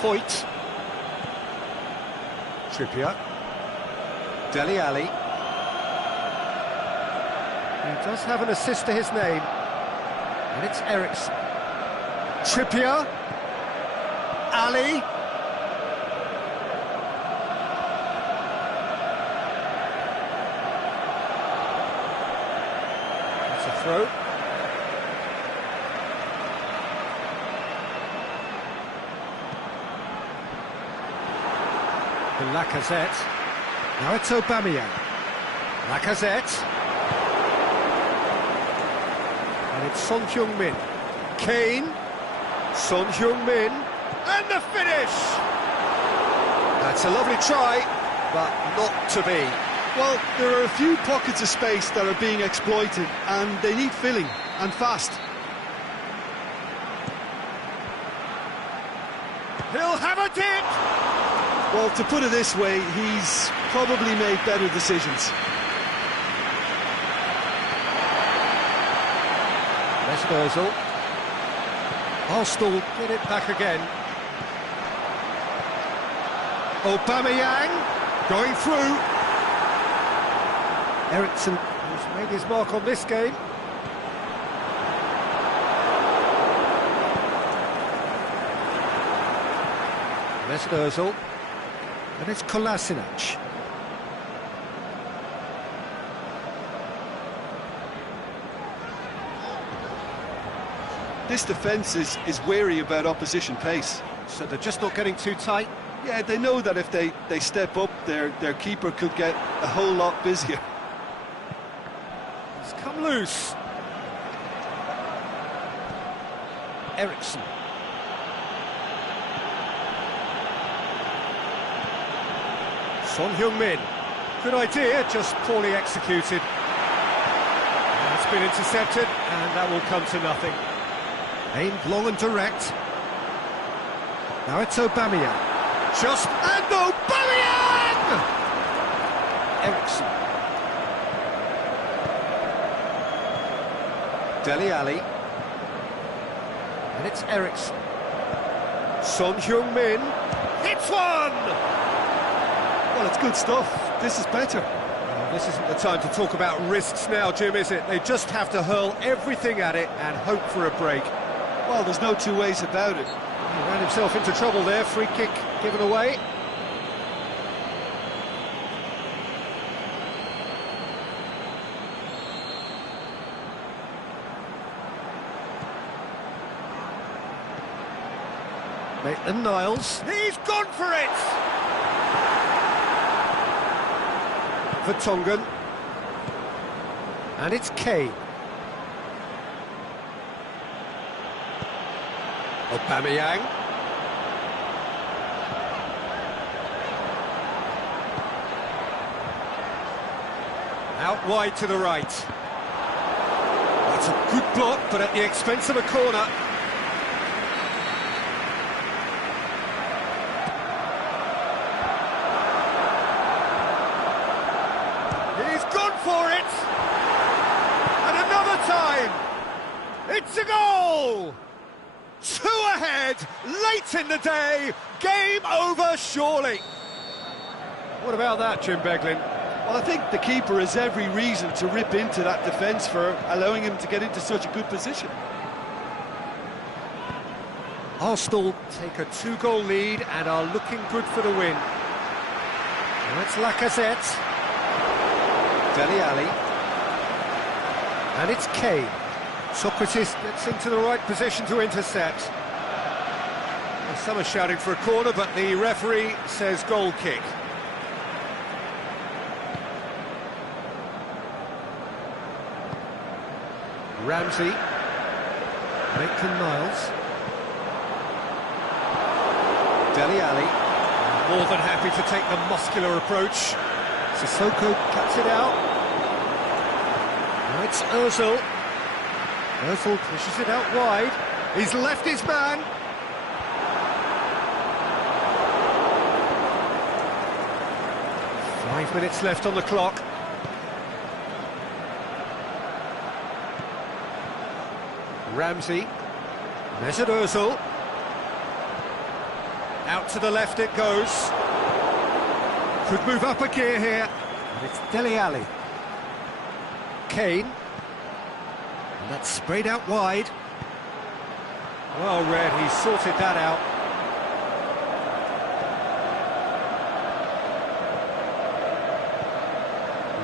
Foyt. Trippier. Dele Alli. He does have an assist to his name. And it's Eriksen. Trippier. Ali. That's a throw. Lacazette. Now it's Aubameyang. Lacazette. And it's Son Heung-min. Kane. Son Heung-min. And the finish! That's a lovely try, but not to be. Well, there are a few pockets of space that are being exploited, and they need filling, and fast. He'll have a dip! Well, to put it this way, he's probably made better decisions. Mesut. Arsenal get it back again. Aubameyang going through. Eriksen, who's made his mark on this game. Mesut Ozil. And it's Kolasinac. This defence is wary about opposition pace. So they're just not getting too tight? Yeah, they know that if they step up, their keeper could get a whole lot busier. It's come loose. Eriksen. Son Heung-min. Good idea, just poorly executed. And it's been intercepted, and that will come to nothing. Aimed long and direct. Now it's Aubameyang. Just and Aubameyang! Eriksen. Dele Alli. And it's Eriksen. Son Heung-min. It's one! Well, it's good stuff. This is better. Well, this isn't the time to talk about risks now, Jim, is it? They just have to hurl everything at it and hope for a break. Well, there's no two ways about it. He ran himself into trouble there. Free kick given away. Maitland-Niles. He's gone for it! Vertonghen. And it's Kane. Aubameyang. Out wide to the right. That's a good block, but at the expense of a corner. He's gone for it! And another time! It's a goal! 2 ahead, late in the day, game over surely. What about that, Jim Beglin? Well, I think the keeper has every reason to rip into that defence for allowing him to get into such a good position. Arsenal take a 2-goal lead and are looking good for the win. And that's Lacazette. Dele Alli. And it's Kane. Socrates gets into the right position to intercept. Well, some are shouting for a corner, but the referee says goal kick. Ramsey. Maitland-Niles. Dele Alli. More than happy to take the muscular approach. Sissoko cuts it out. Now it's Ozil. Ozil pushes it out wide. He's left his man. Five minutes left on the clock. Ramsey. Mesut Ozil. Out to the left it goes. Could move up a gear here. And it's Dele Alli. Kane. And that's sprayed out wide. Well read, he sorted that out.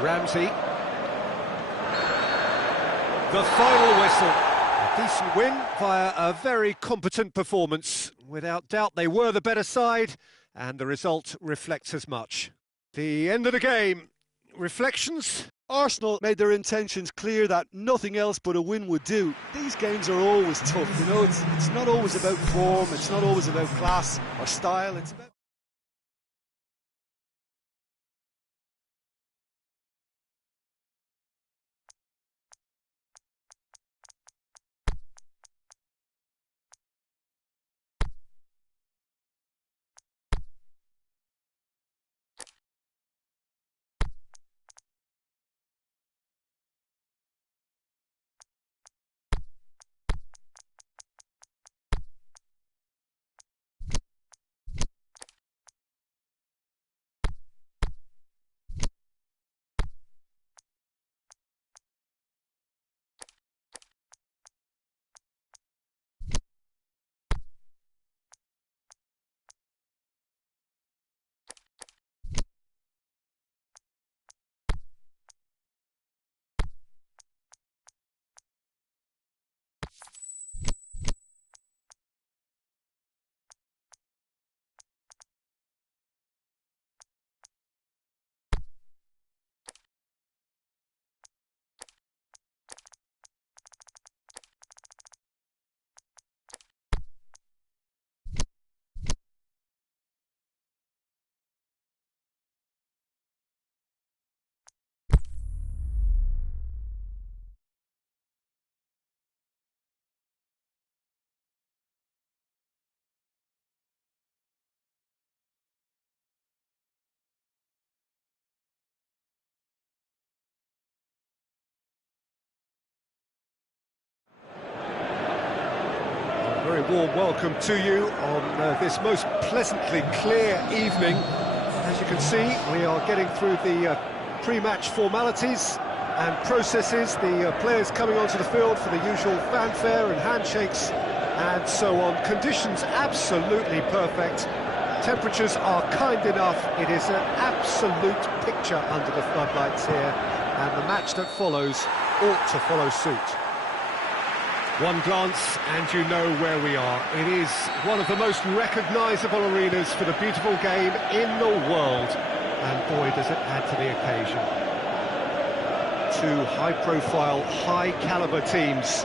Ramsey. The final whistle. A decent win via a very competent performance. Without doubt they were the better side, and the result reflects as much. The end of the game. Reflections? Arsenal made their intentions clear that nothing else but a win would do. These games are always tough, you know, it's not always about form, it's not always about class or style, it's about... Very warm welcome to you on this most pleasantly clear evening. As you can see, we are getting through the pre-match formalities and processes, the players coming onto the field for the usual fanfare and handshakes and so on. Conditions absolutely perfect. Temperatures are kind enough. It is an absolute picture under the floodlights here, and the match that follows ought to follow suit. One glance and you know where we are. It is one of the most recognisable arenas for the beautiful game in the world. And boy, does it add to the occasion. Two high-profile, high-caliber teams.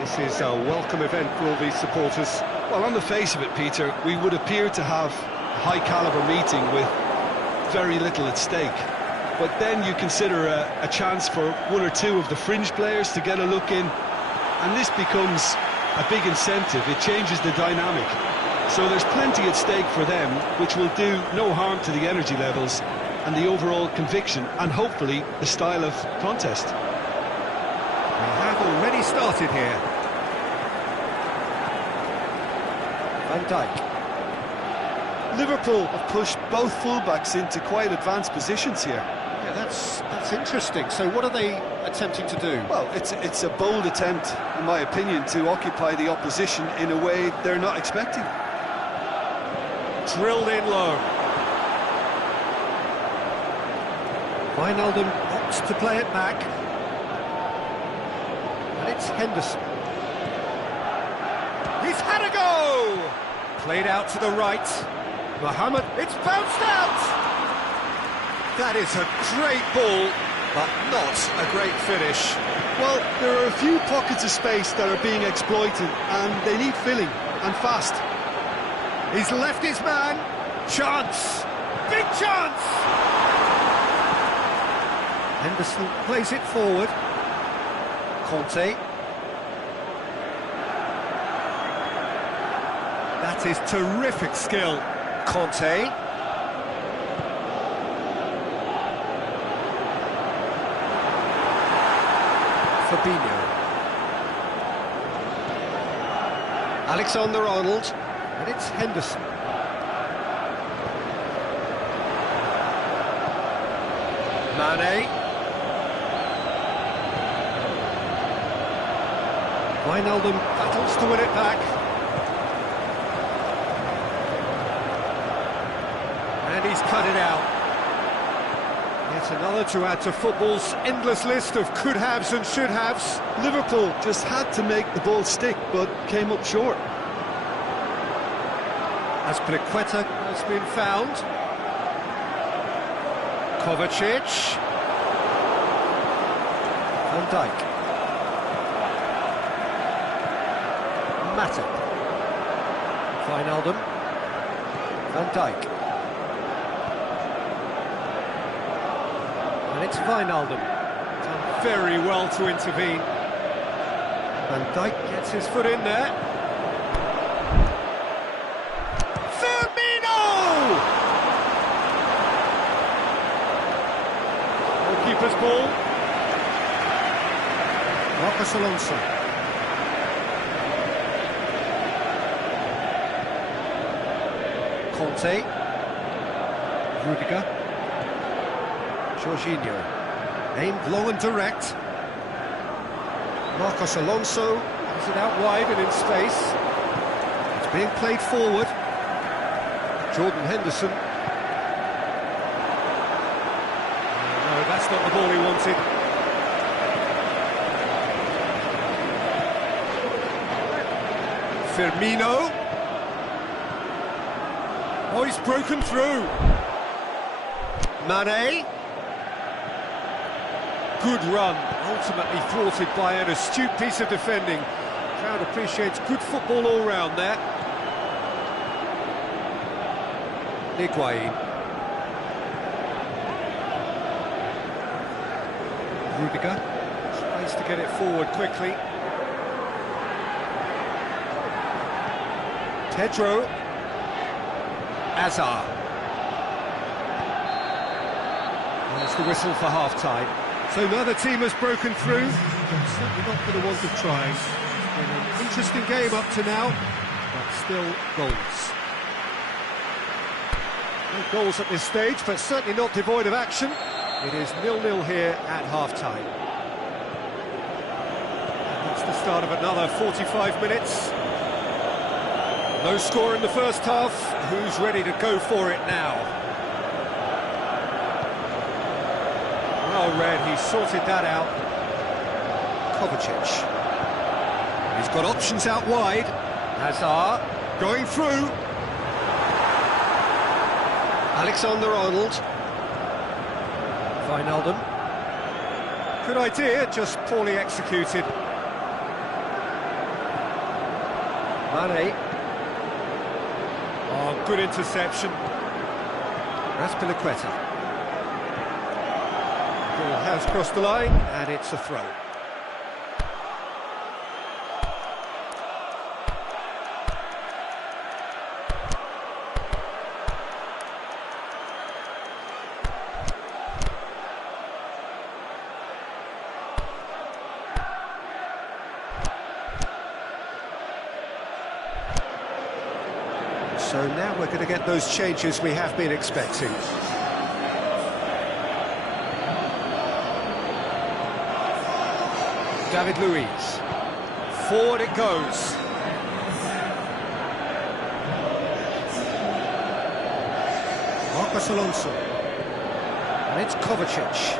This is a welcome event for all these supporters. Well, on the face of it, Peter, we would appear to have a high-caliber meeting with very little at stake. But then you consider a chance for one or two of the fringe players to get a look in, and this becomes a big incentive. It changes the dynamic. So there's plenty at stake for them, which will do no harm to the energy levels and the overall conviction, and hopefully the style of contest. We have already started here. Van Dijk. Liverpool have pushed both fullbacks into quite advanced positions here. Yeah, that's interesting. So what are they attempting to do? Well, it's a bold attempt, in my opinion, to occupy the opposition in a way they're not expecting. Drilled in low. Wijnaldum opts to play it back. And it's Henderson. He's had a go! Played out to the right. Mohamed, it's bounced out! That is a great ball, but not a great finish. Well, there are a few pockets of space that are being exploited, and they need filling, and fast. He's left his man. Chance! Big chance! Henderson plays it forward. Conte. That is terrific skill. Conte. Fabinho. Alexander-Arnold, and it's Henderson. Mane. Wijnaldum battles to win it back. And he's cut it out. Yet another to add to football's endless list of could-haves and should-haves. Liverpool just had to make the ball stick, but came up short. Azpilicueta has been found. Kovacic. Van Dijk. Matip. Wijnaldum. Van Dijk. And it's Wijnaldum. Done very well to intervene. Van Dijk gets his foot in there. Keeper's ball. Marcos Alonso. Conte. Rudiger. Jorginho. Aimed long and direct. Marcos Alonso has it out wide and in space. It's being played forward. Jordan Henderson. That's not the ball he wanted. Firmino. Oh, he's broken through. Mane. Good run, ultimately thwarted by an astute piece of defending. The crowd appreciates good football all round there. Higuain. Rudiger tries to get it forward quickly. Pedro. Hazard. There's the whistle for half-time. So neither team has broken through, but certainly not for the want of trying. It's been an interesting game up to now, but still goals. No goals at this stage, but certainly not devoid of action. It is 0-0 here at half-time. That's the start of another 45 minutes. No score in the first half. Who's ready to go for it now? Well read, he sorted that out. Kovacic. He's got options out wide. Hazard going through. Alexander-Arnold. Wijnaldum. Good idea, just poorly executed. Mane. Oh, good interception. Azpilicueta. Ball has crossed the line, and it's a throw. So now we're going to get those changes we have been expecting. David Luiz. Forward it goes. Marcos Alonso. And it's Kovacic.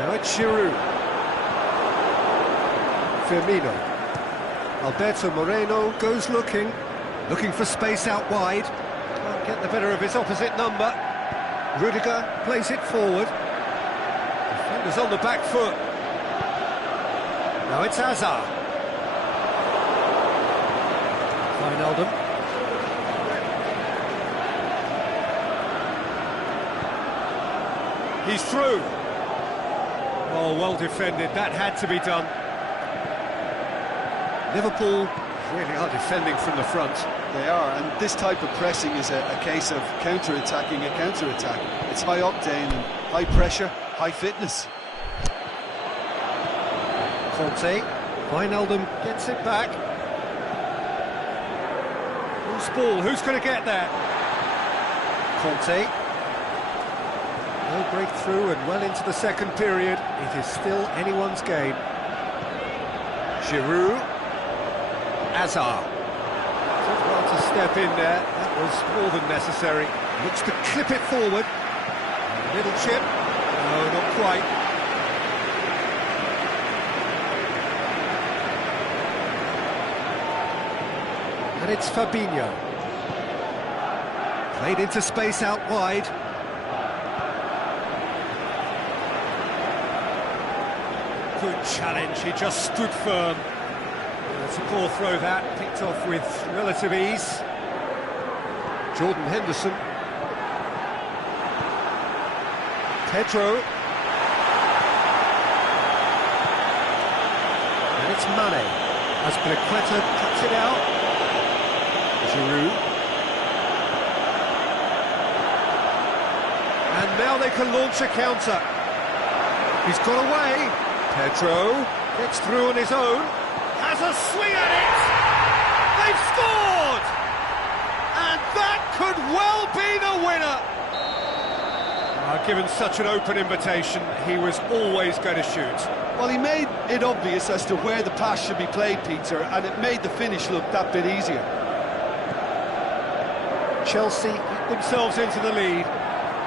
Now it's Giroud. Firmino. Alberto Moreno goes looking for space out wide. Can't get the better of his opposite number. Rudiger plays it forward. Defender's on the back foot. Now it's Hazard. Wijnaldum. He's through. Oh, well defended. That had to be done. Liverpool really are defending from the front. They are, and this type of pressing is a case of counter-attacking a counter-attack. It's high octane and high pressure, high fitness. Conte. Wijnaldum gets it back. Loose ball, who's going to get that? Conte. No breakthrough and well into the second period. It is still anyone's game. Giroud. Hazard. Did well to step in there. That was more than necessary. Looks to clip it forward. Middle chip. No, not quite. And it's Fabinho. Played into space out wide. Good challenge, he just stood firm. It's a poor throw that, picked off with relative ease. Jordan Henderson. Pedro. And it's Mane. Azpilicueta cuts it out. Giroud. And now they can launch a counter. He's got away. Pedro gets through on his own. Has a swing at it. They've scored! And that could well be the winner. Given such an open invitation, he was always going to shoot. Well, he made it obvious as to where the pass should be played, Peter, and it made the finish look that bit easier. Chelsea get themselves into the lead.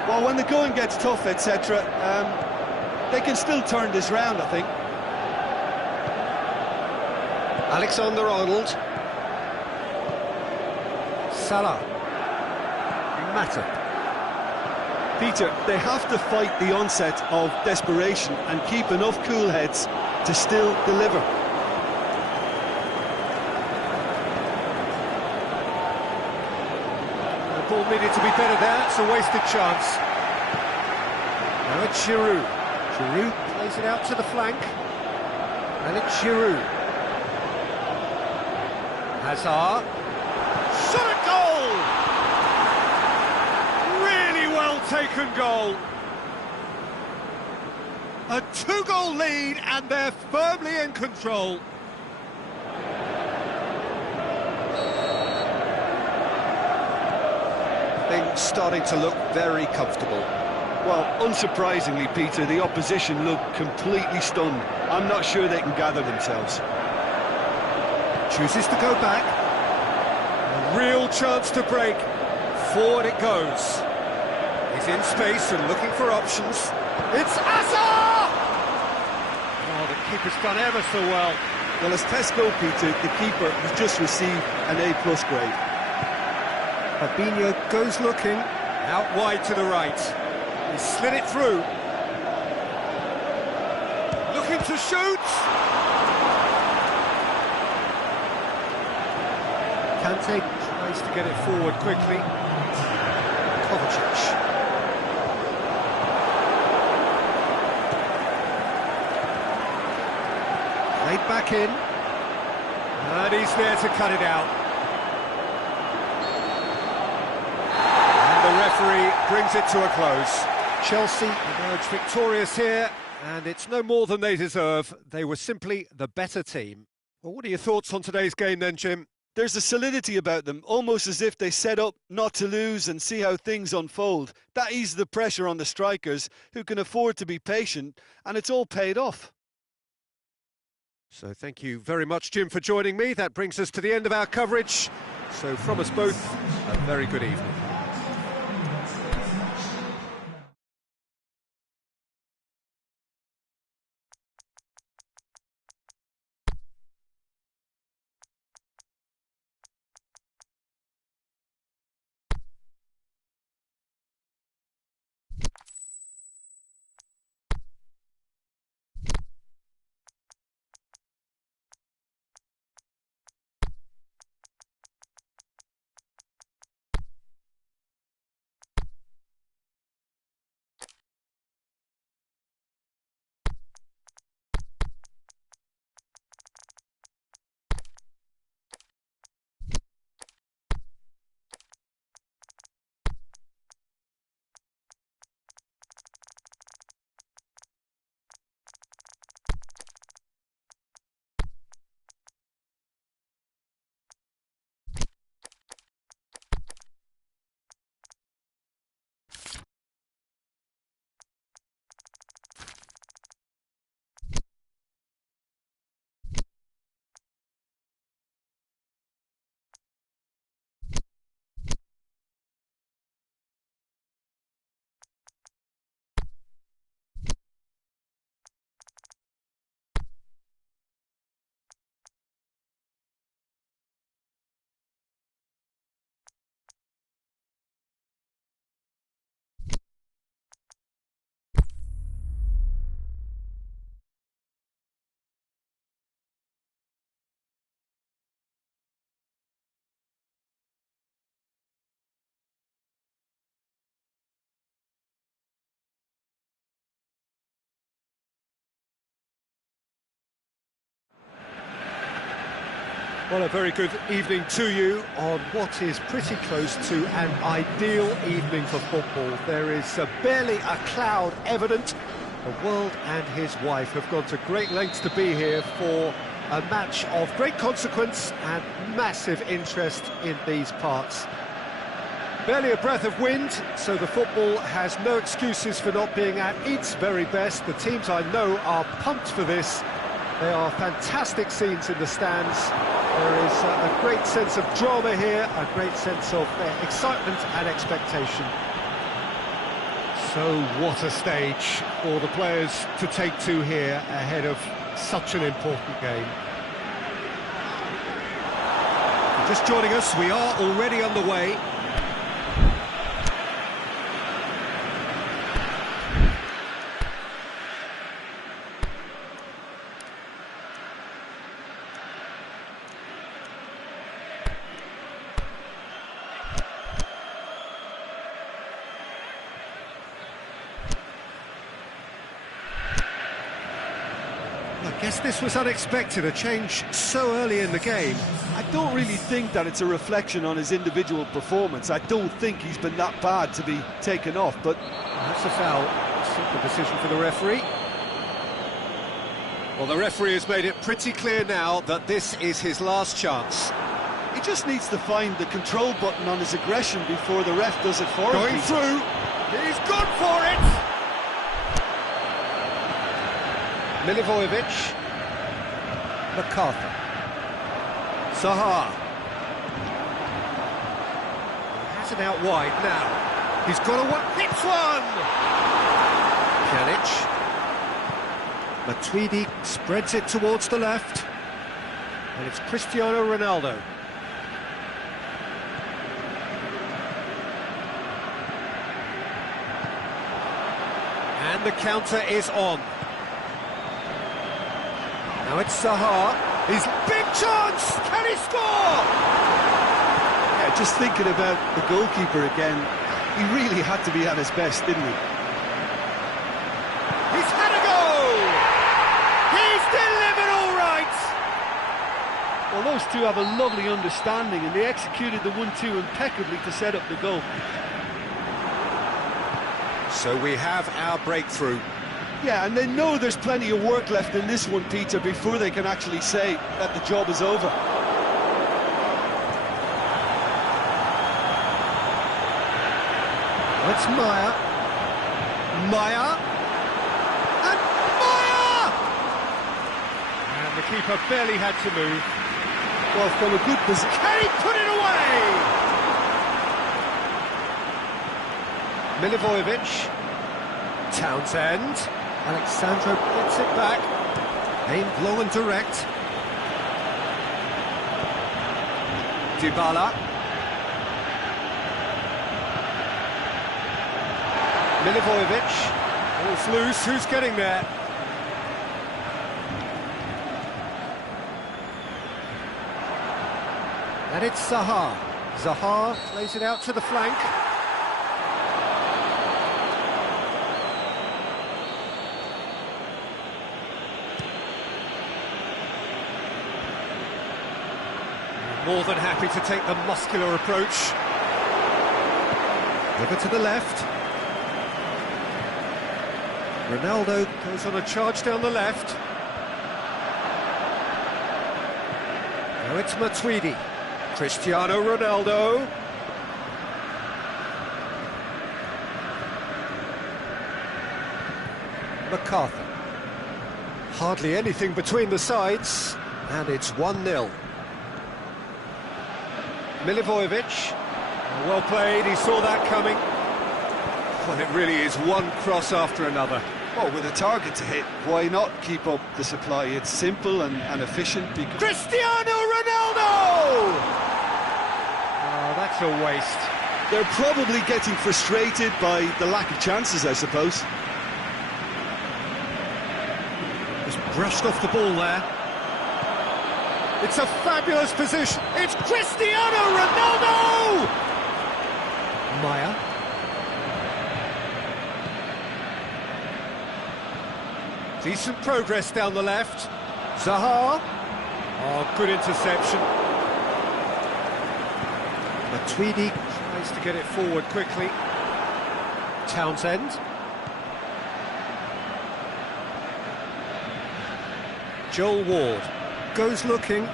Well, when the going gets tough, etc., they can still turn this round, I think. Alexander-Arnold. Salah. Mata. Peter, they have to fight the onset of desperation and keep enough cool heads to still deliver. The ball needed to be better there, it's a wasted chance. Now it's Giroud. Giroud plays it out to the flank. And it's Giroud. Hazard. Shot at goal! Really well taken goal. A 2-goal lead and they're firmly in control. Things starting to look very comfortable. Well, unsurprisingly, Peter, the opposition look completely stunned. I'm not sure they can gather themselves. Chooses to go back. A real chance to break. Forward it goes. He's in space and looking for options. It's Hazard! Oh, the keeper's done ever so well. Well, as tests go, Peter, the keeper has just received an A+ grade. Fabinho goes looking. Out wide to the right. He slid it through. Looking to shoot! Kante tries to get it forward quickly. Kovacic. Played back in. And he's there to cut it out. And the referee brings it to a close. Chelsea emerge victorious here, and it's no more than they deserve. They were simply the better team. Well, what are your thoughts on today's game then, Jim? There's a solidity about them, almost as if they set up not to lose and see how things unfold. That eases the pressure on the strikers, who can afford to be patient, and it's all paid off. So thank you very much, Jim, for joining me. That brings us to the end of our coverage. So from us both, a very good evening. Well, a very good evening to you on what is pretty close to an ideal evening for football. There is barely a cloud evident. The world and his wife have gone to great lengths to be here for a match of great consequence and massive interest in these parts. Barely a breath of wind, so the football has no excuses for not being at its very best. The teams I know are pumped for this. There are fantastic scenes in the stands. There is a great sense of drama here, a great sense of excitement and expectation. So what a stage for the players to take to here ahead of such an important game. If you're just joining us, we are already underway. I guess this was unexpected, a change so early in the game. I don't really think that it's a reflection on his individual performance. I don't think he's been that bad to be taken off, but... That's a foul. Simple decision for the referee. Well, the referee has made it pretty clear now that this is his last chance. He just needs to find the control button on his aggression before the ref does it for him. Going through. He's gone for it! Milivojevic, MacArthur, Zaha. He has it out wide now. He's got a one, hits one! Pjanic. Matuidi spreads it towards the left. And it's Cristiano Ronaldo. And the counter is on. Now it's Zaha. His big chance! Can he score? Yeah, just thinking about the goalkeeper again, he really had to be at his best, didn't he? He's had a go! He's delivered all right! Well, those two have a lovely understanding, and they executed the 1-2 impeccably to set up the goal. So we have our breakthrough. Yeah, and they know there's plenty of work left in this one, Peter, before they can actually say that the job is over. That's Maya. Maya. And Maya! And the keeper barely had to move. Well, from a good position... Can he put it away? Milivojevic. Townsend. Alexandro gets it back. Aimed low and direct. Dybala. Milivojevic. Ball's loose. Who's getting there? And it's Zaha. Zaha plays it out to the flank. More than happy to take the muscular approach. Over to the left. Ronaldo goes on a charge down the left. Now it's Matuidi. Cristiano Ronaldo. MacArthur. Hardly anything between the sides, and it's 1-0. Milivojevic, well played, he saw that coming. Well, it really is one cross after another. Well, with a target to hit, why not keep up the supply? It's simple and efficient. Because Cristiano Ronaldo! Oh, that's a waste. They're probably getting frustrated by the lack of chances, I suppose. Just brushed off the ball there. It's a fabulous position. It's Cristiano Ronaldo! Maya. Decent progress down the left. Zaha. Oh, good interception. Matuidi tries to get it forward quickly. Townsend. Joel Ward goes looking.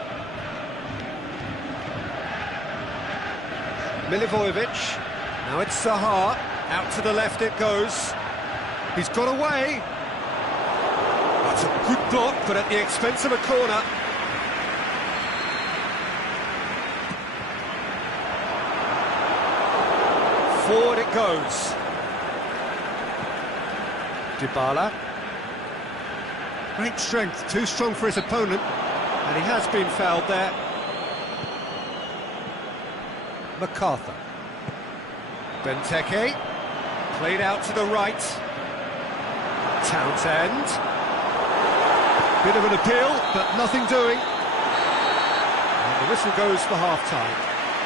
Milivojevic. Now it's Zaha. Out to the left it goes. He's got away. That's a good block, but at the expense of a corner. Forward it goes. Dybala. Great strength, too strong for his opponent, and he has been fouled there. MacArthur. Benteke. Played out to the right. Townsend. Bit of an appeal, but nothing doing. And the whistle goes for half-time.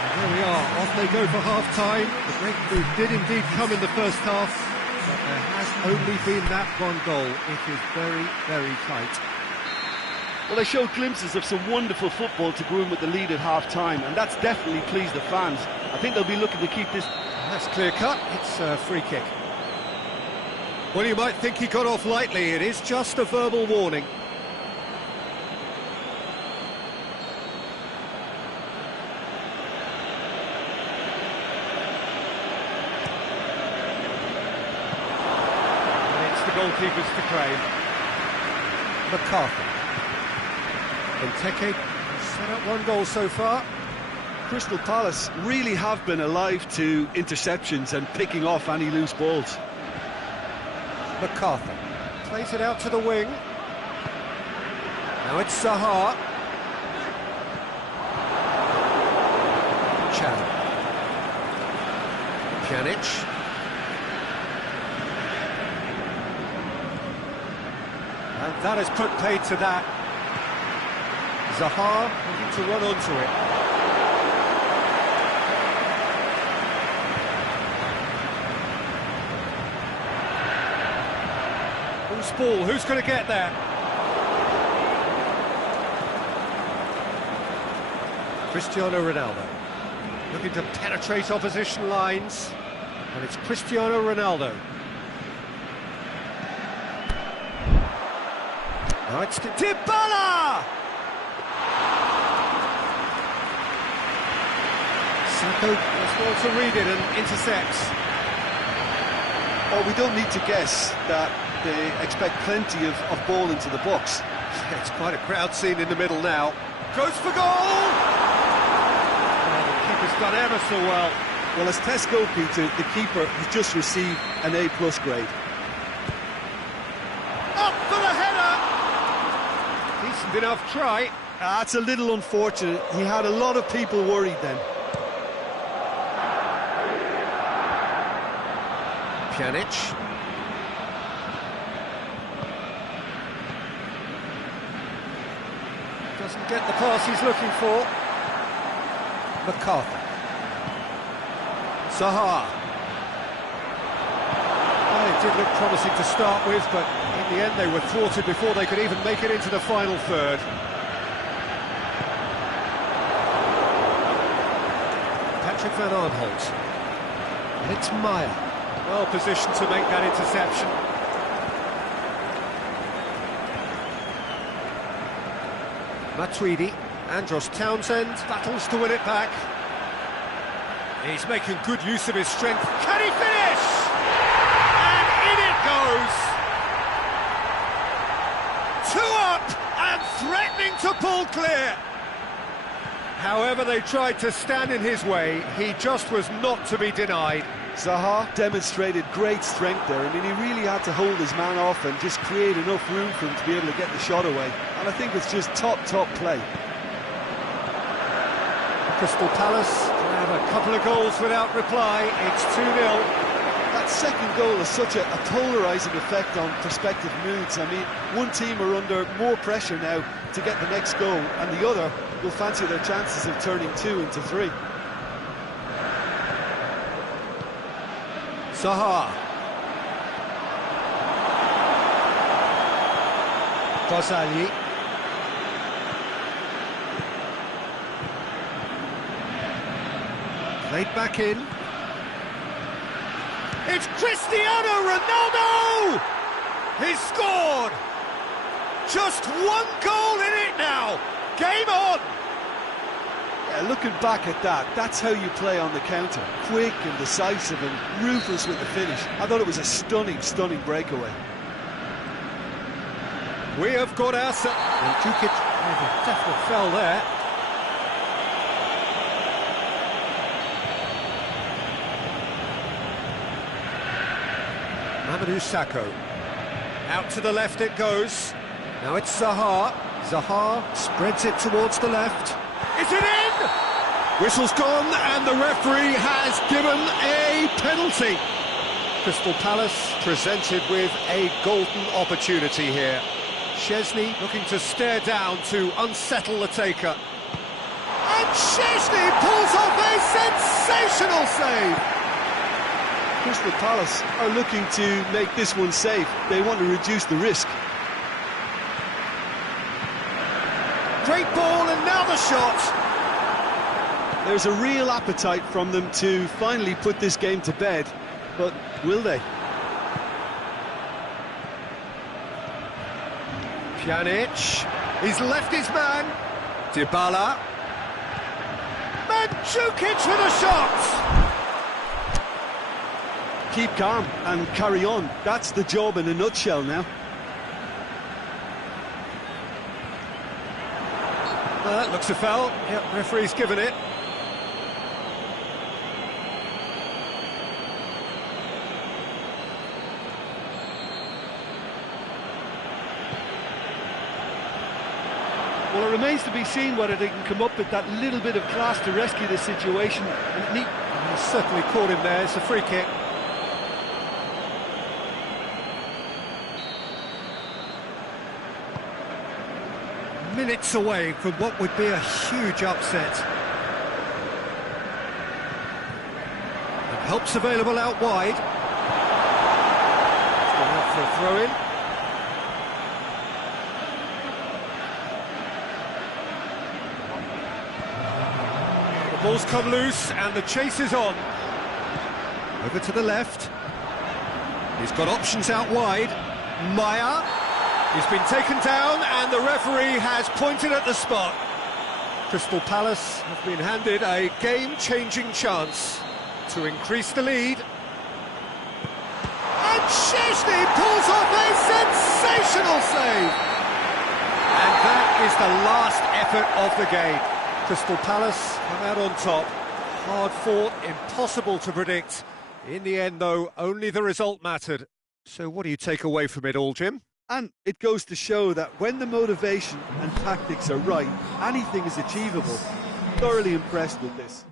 And there we are, off they go for half-time. The breakthrough did indeed come in the first half, but there has only been that one goal. It is very, very tight. Well, they showed glimpses of some wonderful football to go in with the lead at half-time, and that's definitely pleased the fans. I think they'll be looking to keep this... That's clear-cut, it's a free kick. Well, you might think he got off lightly, it is just a verbal warning. And it's the goalkeepers to claim. MacArthur. Benteke set up one goal so far. Crystal Palace really have been alive to interceptions and picking off any loose balls. MacArthur plays it out to the wing. Now it's Zaha. Chad. Pjanic. And that has put paid to that. Zaha looking to run onto it. Loose ball, who's going to get there? Cristiano Ronaldo looking to penetrate opposition lines, and it's Cristiano Ronaldo. Now it's Dybala! Sacco does well to read it and intercepts. Oh, we don't need to guess that they expect plenty of ball into the box. It's quite a crowd scene in the middle now. Goes for goal! Oh, the keeper's done ever so well. Well, as test goalkeeper, the keeper has just received an A+ grade. Up for the header! Decent enough try. That's a little unfortunate. He had a lot of people worried then. Pjanic. Doesn't get the pass he's looking for. MacArthur. Zaha. Well, it did look promising to start with, but in the end they were thwarted before they could even make it into the final third. Patrick van Aanholt. And it's Maya. Well positioned to make that interception. Matuidi, Andros Townsend battles to win it back. He's making good use of his strength. Can he finish? And in it goes! 2 up and threatening to pull clear. However, they tried to stand in his way. He just was not to be denied. Zaha demonstrated great strength there. I mean, he really had to hold his man off and just create enough room for him to be able to get the shot away. And I think it's just top play. Crystal Palace have a couple of goals without reply. It's 2-0. That second goal has such a polarising effect on prospective moods. I mean, one team are under more pressure now to get the next goal, and the other will fancy their chances of turning 2 into 3. Zaha. Ghazali. Played back in. It's Cristiano Ronaldo! He's scored! Just one goal in it now! Game on! Yeah, looking back at that, that's how you play on the counter. Quick and decisive and ruthless with the finish. I thought it was a stunning, stunning breakaway. We have got ourselves... Well, Jukic made a definite foul there. Mamadou Sakho. Out to the left it goes. Now it's Zaha. Zaha spreads it towards the left. Is it in? Whistle's gone and the referee has given a penalty. Crystal Palace presented with a golden opportunity here. Szczesny looking to stare down to unsettle the taker. And Szczesny pulls off a sensational save. Crystal Palace are looking to make this one safe. They want to reduce the risk. Great ball and now the shot. There's a real appetite from them to finally put this game to bed, but will they? Pjanic, he's left his man. Dybala. Mandzukic with a shot. Keep calm and carry on. That's the job in a nutshell now. That looks a foul. Yep, referee's given it. Well, it remains to be seen whether they can come up with that little bit of class to rescue this situation. He's certainly caught him there. It's a free kick. Minutes away from what would be a huge upset. And help's available out wide. It's gone out for a throw-in. The ball's come loose and the chase is on. Over to the left. He's got options out wide. Maya. He's been taken down and the referee has pointed at the spot. Crystal Palace have been handed a game-changing chance to increase the lead. And Szczesny pulls off a sensational save! And that is the last effort of the game. Crystal Palace come out on top. Hard fought, impossible to predict. In the end, though, only the result mattered. So what do you take away from it all, Jim? And it goes to show that when the motivation and tactics are right, anything is achievable. Thoroughly impressed with this.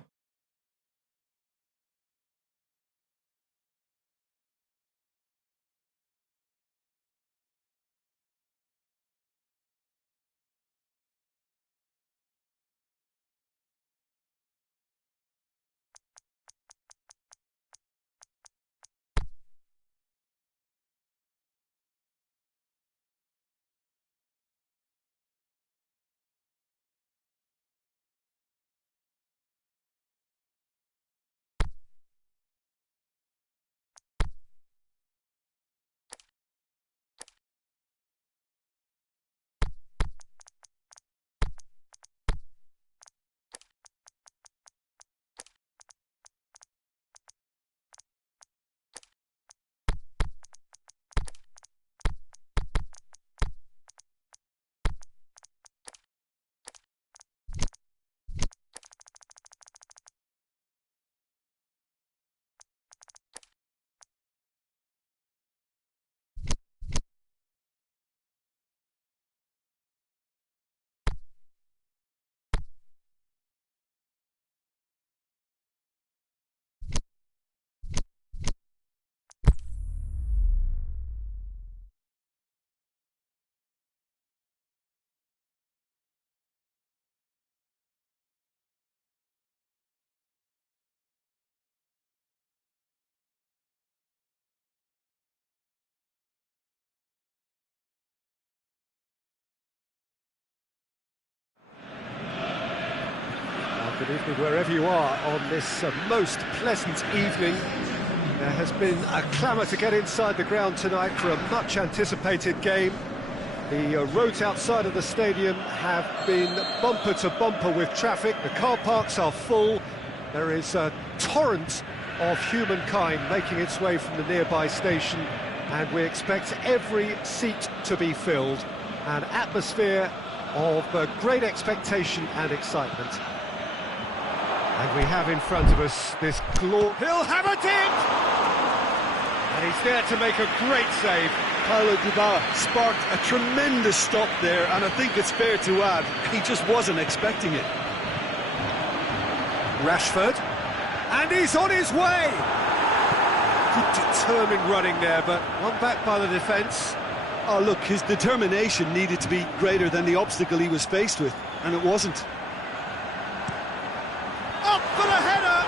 Good evening wherever you are on this most pleasant evening. There has been a clamour to get inside the ground tonight for a much anticipated game. The roads outside of the stadium have been bumper to bumper with traffic. The car parks are full. There is a torrent of humankind making its way from the nearby station, and we expect every seat to be filled. An atmosphere of great expectation and excitement. And we have in front of us this He'll have a dip! And he's there to make a great save. Paulo Dybala sparked a tremendous stop there, and I think it's fair to add, he just wasn't expecting it. Rashford, and he's on his way! Good determined running there, but one back by the defence. Oh look, his determination needed to be greater than the obstacle he was faced with, and it wasn't. Up for the header!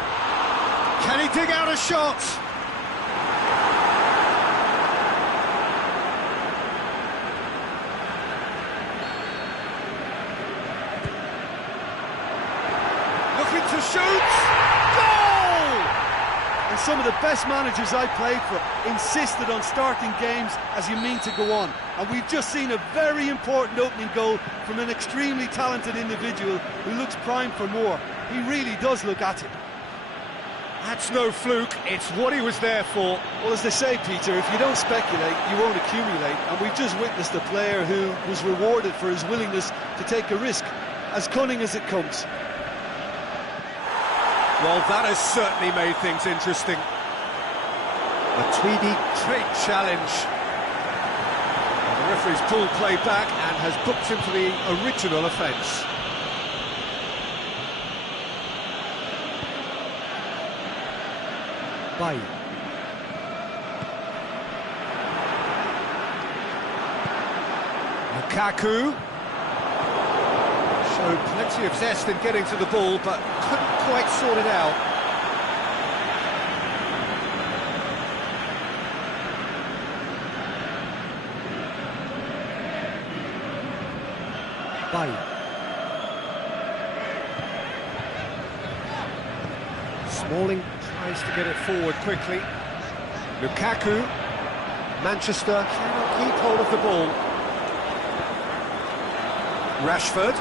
Can he dig out a shot? Looking to shoot! Goal! And some of the best managers I played for insisted on starting games as you mean to go on. And we've just seen a very important opening goal from an extremely talented individual who looks primed for more. He really does look at it. That's no fluke, it's what he was there for. Well, as they say, Peter, if you don't speculate, you won't accumulate. And we've just witnessed a player who was rewarded for his willingness to take a risk, as cunning as it comes. Well, that has certainly made things interesting. A Tweedy great challenge. The referee's pulled play back and has booked him for the original offence. Bay. Lukaku showed plenty of zest in getting to the ball, but couldn't quite sort it out. Bay. Smalling tries to get it forward quickly. Lukaku. Manchester cannot keep hold of the ball. Rashford.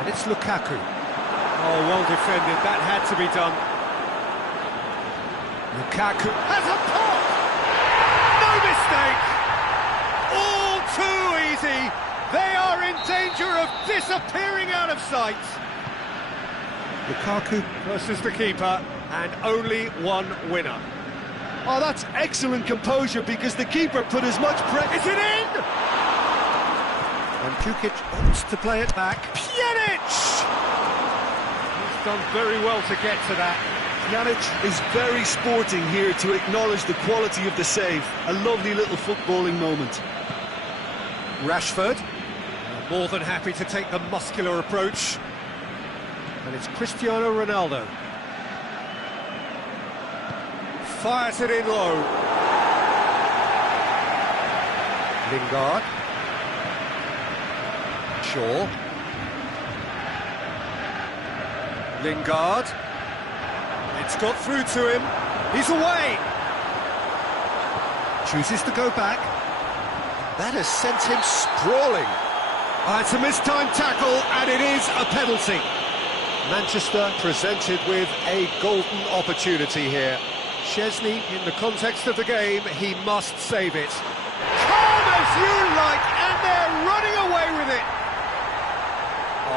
And it's Lukaku. Oh, well defended, that had to be done. Lukaku has a pop! No mistake! All too easy! They are in danger of disappearing out of sight! Lukaku versus the keeper, and only one winner. Oh, that's excellent composure, because the keeper put as much pressure... Is it in? And Kukic opts to play it back. Pjanic! He's done very well to get to that. Pjanic is very sporting here to acknowledge the quality of the save. A lovely little footballing moment. Rashford, more than happy to take the muscular approach. And it's Cristiano Ronaldo. Fires it in low. Lingard. Shaw. Lingard. It's got through to him. He's away. Chooses to go back. That has sent him sprawling. It's a mistimed tackle, and it is a penalty. Manchester presented with a golden opportunity here. Chesney, in the context of the game, he must save it. Calm as you like, and they're running away with it.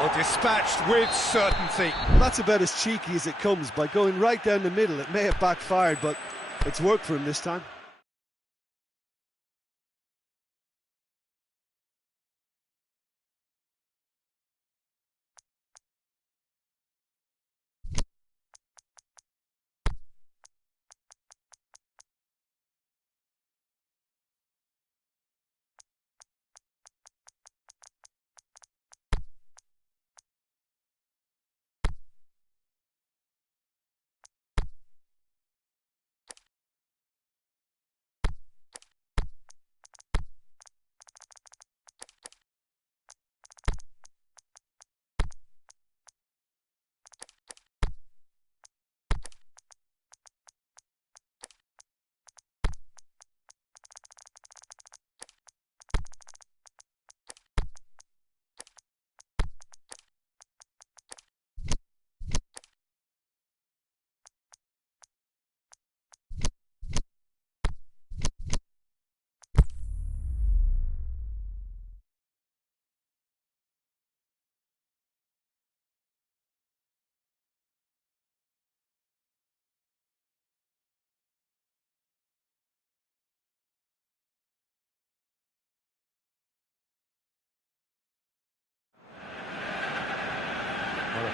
Oh, dispatched with certainty. That's about as cheeky as it comes, by going right down the middle. It may have backfired, but it's worked for him this time.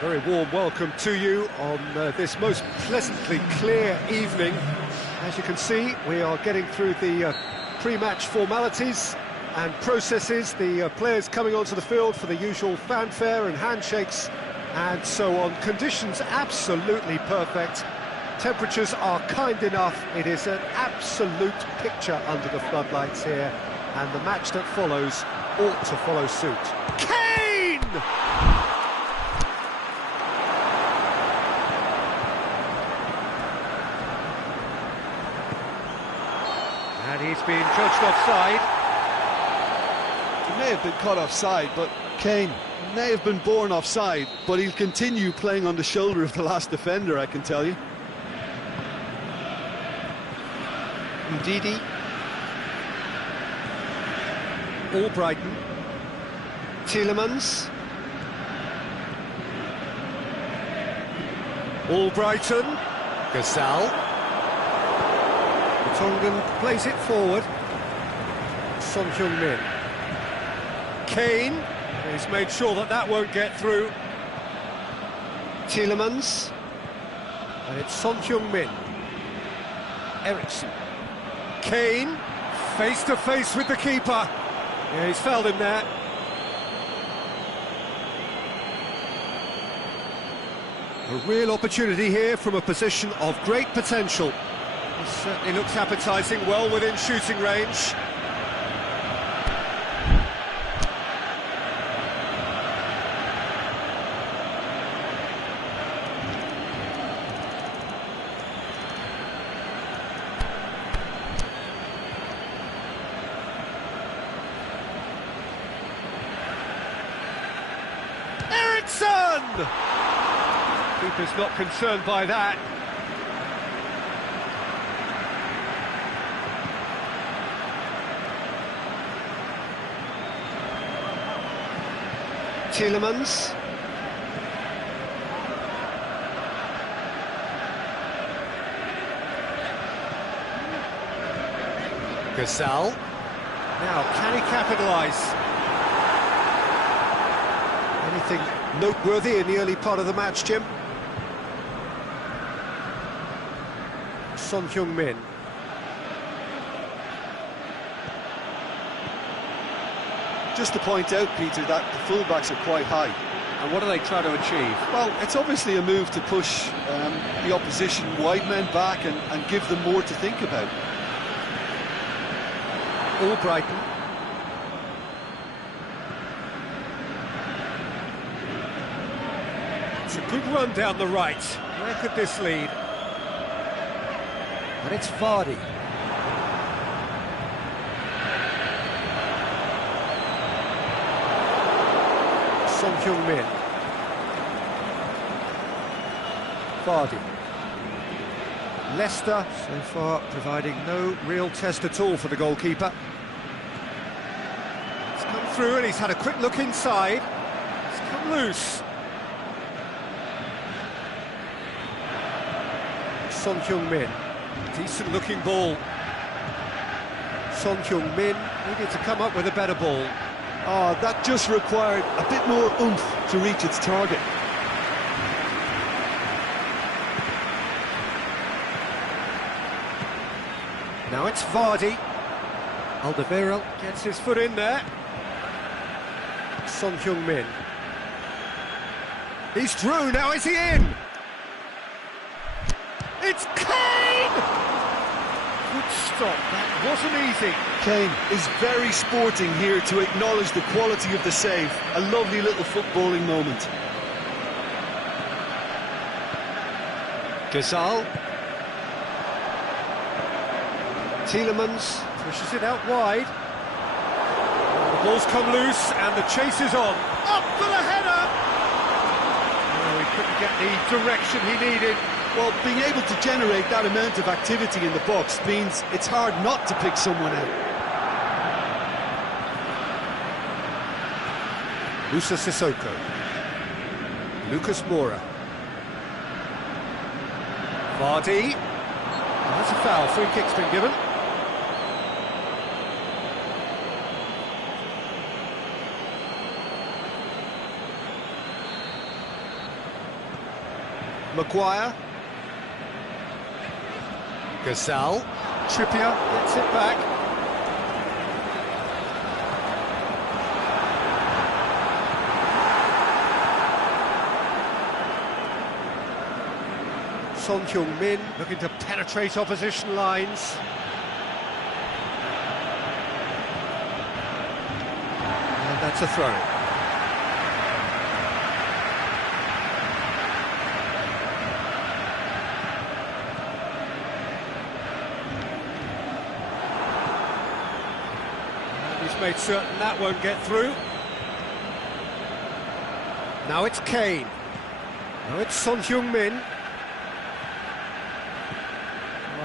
Very warm welcome to you on this most pleasantly clear evening. As you can see, we are getting through the pre-match formalities and processes, the players coming onto the field for the usual fanfare and handshakes and so on. Conditions absolutely perfect. Temperatures are kind enough. It is an absolute picture under the floodlights here, and the match that follows ought to follow suit. Kane! And he's been judged offside. He may have been caught offside, but Kane may have been born offside, but he'll continue playing on the shoulder of the last defender, I can tell you. Ndidi. Albrighton. Tielemans. Albrighton. Gazal. Tongan plays it forward. Son Heung-min. Kane. He's made sure that that won't get through. Tielemans. And it's Son Heung-min. Eriksson. Kane, face to face with the keeper. Yeah, he's fouled him there. A real opportunity here from a position of great potential. It certainly looks appetising, well within shooting range. Keeper's not concerned by that. Tielemans. Gazal. Now, can he capitalise? Anything noteworthy in the early part of the match, Jim? Son Heung-min. Just to point out, Peter, that the fullbacks are quite high. And what are they trying to achieve? Well, it's obviously a move to push the opposition wide men back and give them more to think about. Albrighton. It's a good run down the right. Where could this lead? And it's Vardy. Son Heung-min. Vardy. Leicester, so far, providing no real test at all for the goalkeeper. He's come through and he's had a quick look inside. He's come loose. Son Heung-min. Decent looking ball. Son Heung-min needed to come up with a better ball. Oh, that just required a bit more oomph to reach its target. Now it's Vardy. Alderweireld gets his foot in there. Son Heung-min. He's through, now is he in? It's Kane! Good stop, that wasn't easy. Kane is very sporting here to acknowledge the quality of the save. A lovely little footballing moment. Gazal. Tielemans pushes it out wide. The ball's come loose and the chase is on. Up for the header! Oh, he couldn't get the direction he needed. Well, being able to generate that amount of activity in the box means it's hard not to pick someone out. Musa Sissoko. Lucas Moura. Vardy. Oh, that's a foul. Free kick's been given. Maguire. Gazal. Trippier gets it back. Son Heung-min looking to penetrate opposition lines. And that's a throw. He's made certain that won't get through. Now it's Kane. Now it's Son Heung-min.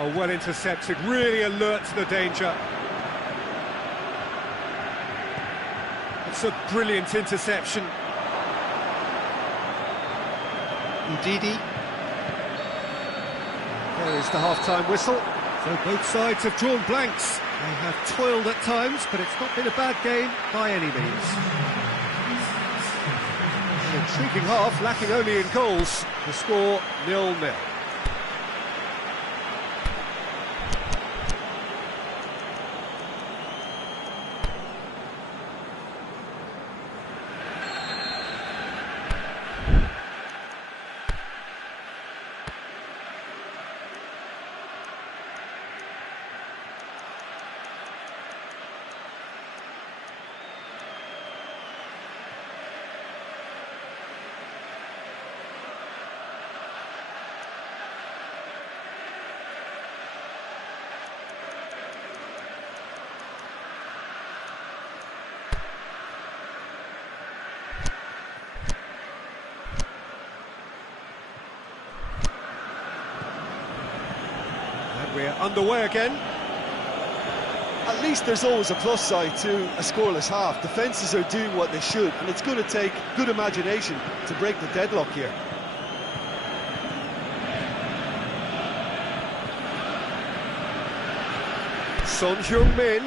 Oh, well intercepted, really alert to the danger. It's a brilliant interception. Ndidi. There is the half-time whistle. So both sides have drawn blanks. They have toiled at times, but it's not been a bad game by any means. An intriguing half, lacking only in goals. The score 0-0. We're underway again. At least there's always a plus side to a scoreless half. Defences are doing what they should, and it's going to take good imagination to break the deadlock here. Son Heung-min.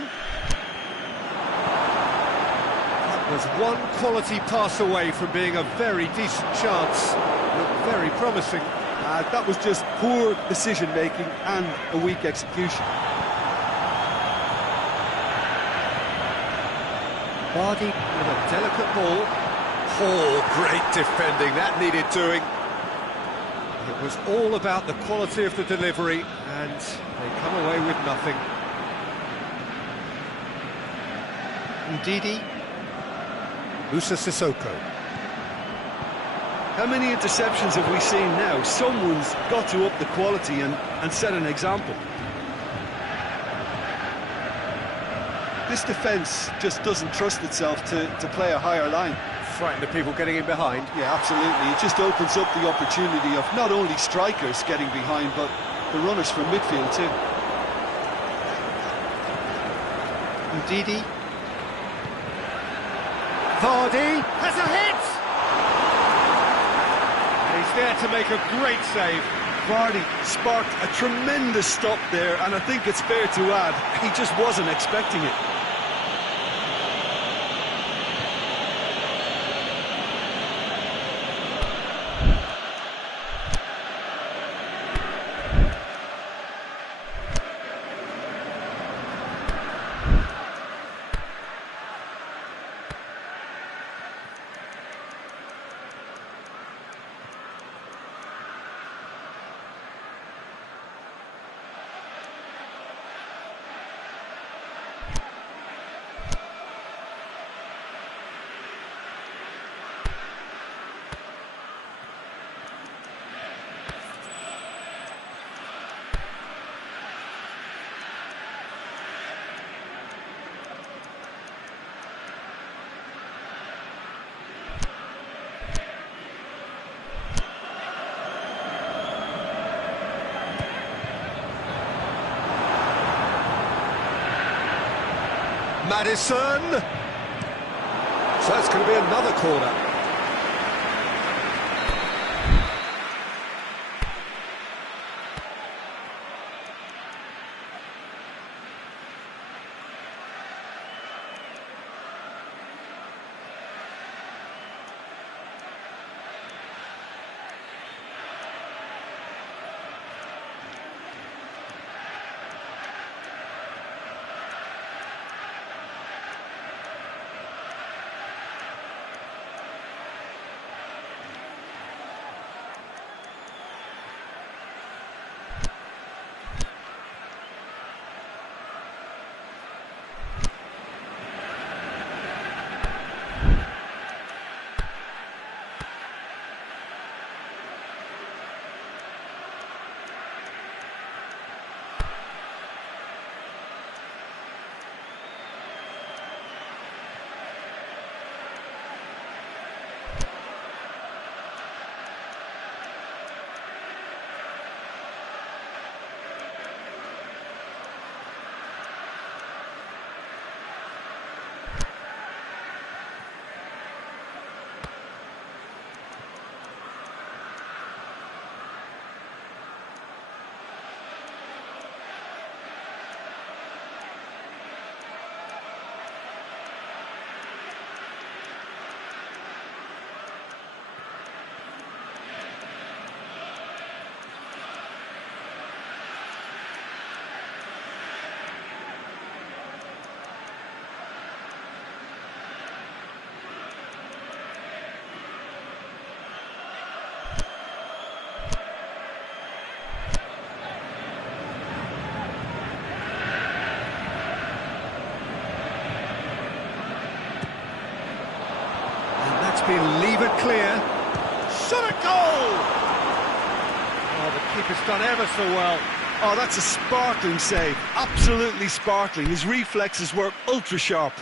That was one quality pass away from being a very decent chance. Looked very promising. That was just poor decision-making and a weak execution. Vardy with a delicate ball. Oh, great defending, that needed doing. It was all about the quality of the delivery, and they come away with nothing. Ndidi. Musa Sissoko. How many interceptions have we seen now? Someone's got to up the quality and set an example. This defence just doesn't trust itself to play a higher line. Frightened of people getting in behind. Yeah, absolutely. It just opens up the opportunity of not only strikers getting behind, but the runners from midfield too. Ndidi. Vardy has a hit! He's there to make a great save. Vardy sparked a tremendous stop there, and I think it's fair to add, he just wasn't expecting it. Madison! So it's going to be another corner. Been levered clear. Shot at goal! Oh, the keeper's done ever so well. Oh, that's a sparkling save. Absolutely sparkling. His reflexes were ultra sharp.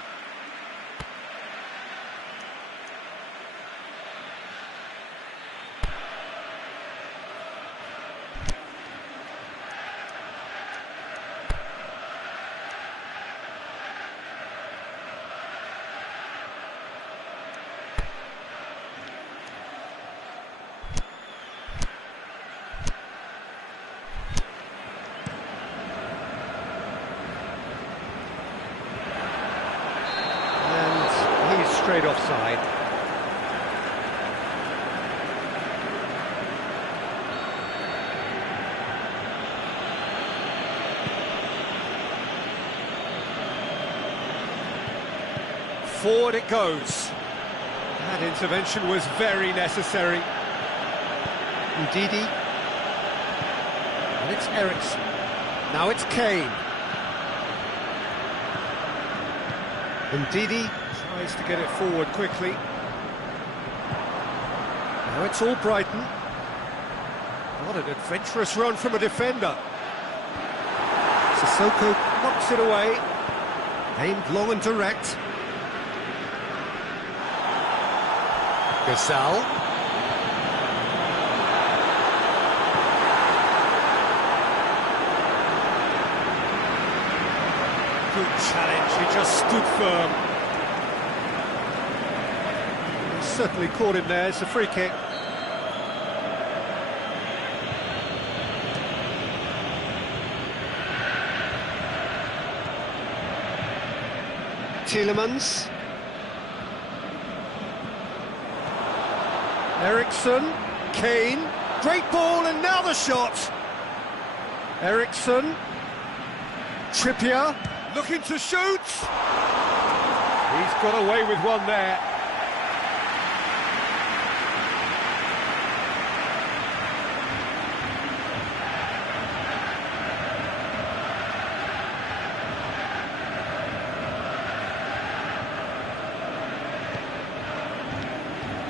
Straight offside. Forward it goes. That intervention was very necessary. Ndidi. And it's Ericsson. Now it's Kane. Ndidi tries to get it forward quickly. Now it's all Brighton. What an adventurous run from a defender. Sissoko knocks it away. Aimed long and direct. Gasal. Good challenge, he just stood firm. He certainly caught him there, it's a free kick. Tielemans. Ericsson, Kane, great ball and now the shot. Ericsson, Trippier, looking to shoot. He's got away with one there.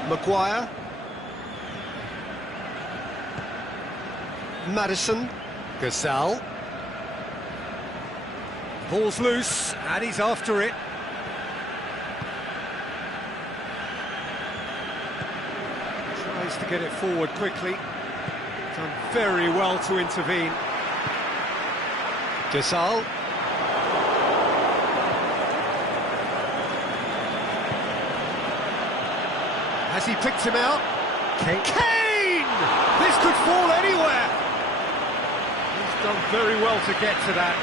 Maguire. Maddison. Gasal. Ball's loose, and he's after it. Tries to get it forward quickly. Done very well to intervene. Gasal. Has he picked him out? Kane! This could fall anywhere! He's done very well to get to that.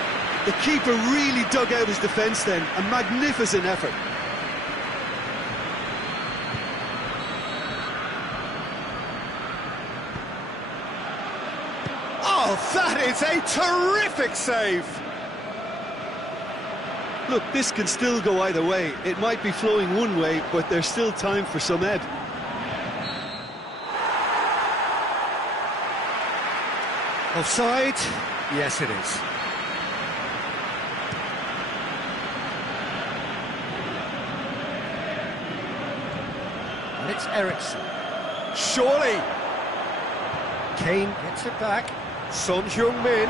The keeper really dug out his defence then. A magnificent effort. Oh, that is a terrific save! Look, this can still go either way. It might be flowing one way, but there's still time for some ebb. Offside? Yes, it is. And it's Ericsson. Surely! Kane gets it back. Son Heung-min.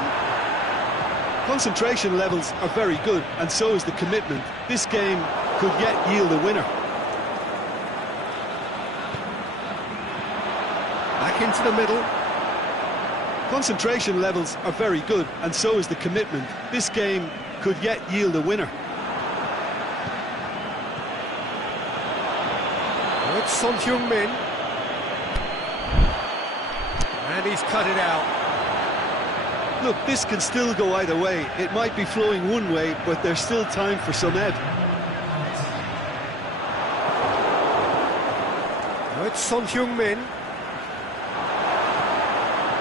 Concentration levels are very good, and so is the commitment. This game could yet yield a winner. Back into the middle. Concentration levels are very good, and so is the commitment. This game could yet yield a winner. Oh, it's Son Heung-min. And he's cut it out. Look, this can still go either way. It might be flowing one way, but there's still time for some ebb. Oh, it's Son Heung-min.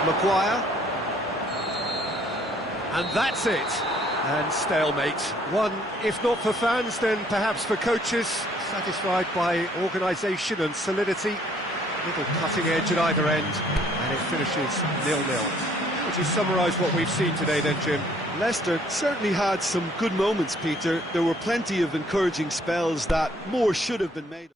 Maguire. And that's it. And stalemate. One, if not for fans, then perhaps for coaches, satisfied by organisation and solidity. Little cutting edge at either end, and it finishes 0-0. Would you summarise what we've seen today then, Jim? Leicester certainly had some good moments, Peter. There were plenty of encouraging spells that more should have been made.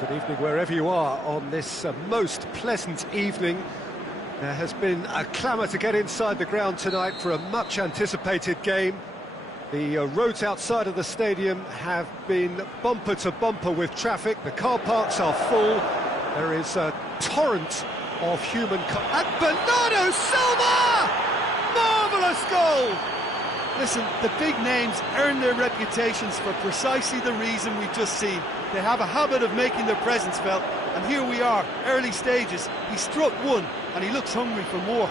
Good evening wherever you are on this most pleasant evening. There has been a clamour to get inside the ground tonight for a much anticipated game. The roads outside of the stadium have been bumper to bumper with traffic. The car parks are full. There is a torrent of human... And Bernardo Silva! Marvellous goal! Listen, the big names earn their reputations for precisely the reason we've just seen. They have a habit of making their presence felt, and here we are, early stages. He struck one, and he looks hungry for more.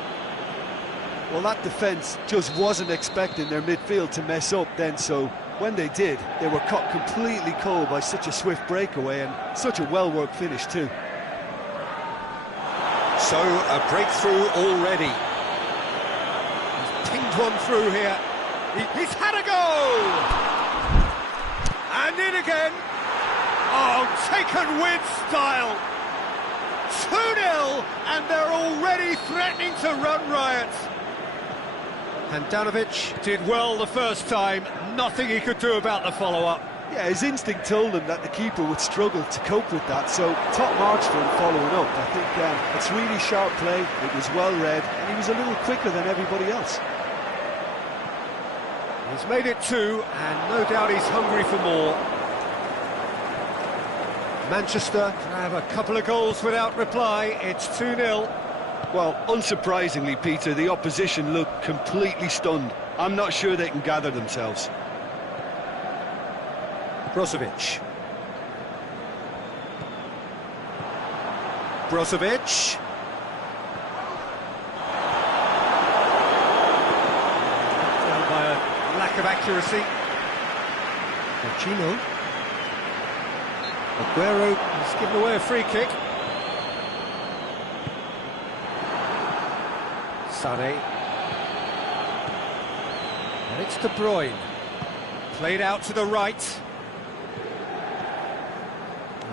Well, that defence just wasn't expecting their midfield to mess up then, so when they did, they were caught completely cold by such a swift breakaway and such a well-worked finish too. So, a breakthrough already. He's pinged one through here. He's had a go! And in again. Oh, taken with style. 2-0, and they're already threatening to run riot. Handanovic did well the first time. Nothing he could do about the follow-up. Yeah, his instinct told him that the keeper would struggle to cope with that, so top marks for him following up. I think it's really sharp play, it was well read, and he was a little quicker than everybody else. He's made it 2, and no doubt he's hungry for more. Manchester have a couple of goals without reply. It's 2-0. Well, unsurprisingly, Peter, the opposition look completely stunned. I'm not sure they can gather themselves. Brozovic. Brozovic. Down by a lack of accuracy. Pacino. Aguero has given away a free kick. Sané. And it's De Bruyne. Played out to the right.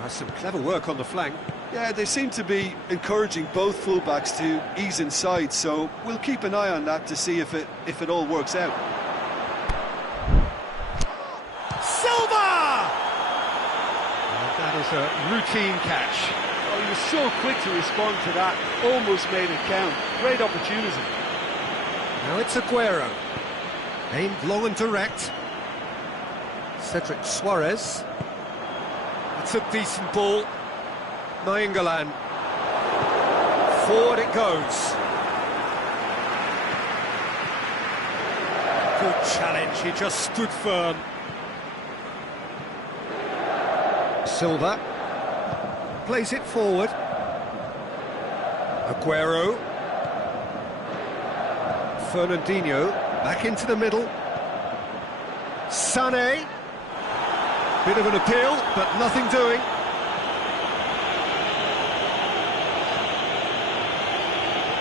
Some clever work on the flank. Yeah, they seem to be encouraging both fullbacks to ease inside, so we'll keep an eye on that to see if it all works out. Silva! And that is a routine catch. Oh, he was so quick to respond to that, almost made it count. Great opportunity. Now it's Aguero. Aimed long and direct. Cedric Suarez. It's a decent ball. Nainggolan. Forward it goes. Good challenge, he just stood firm. Silva. Plays it forward. Aguero. Fernandinho. Back into the middle. Sané. Bit of an appeal, but nothing doing.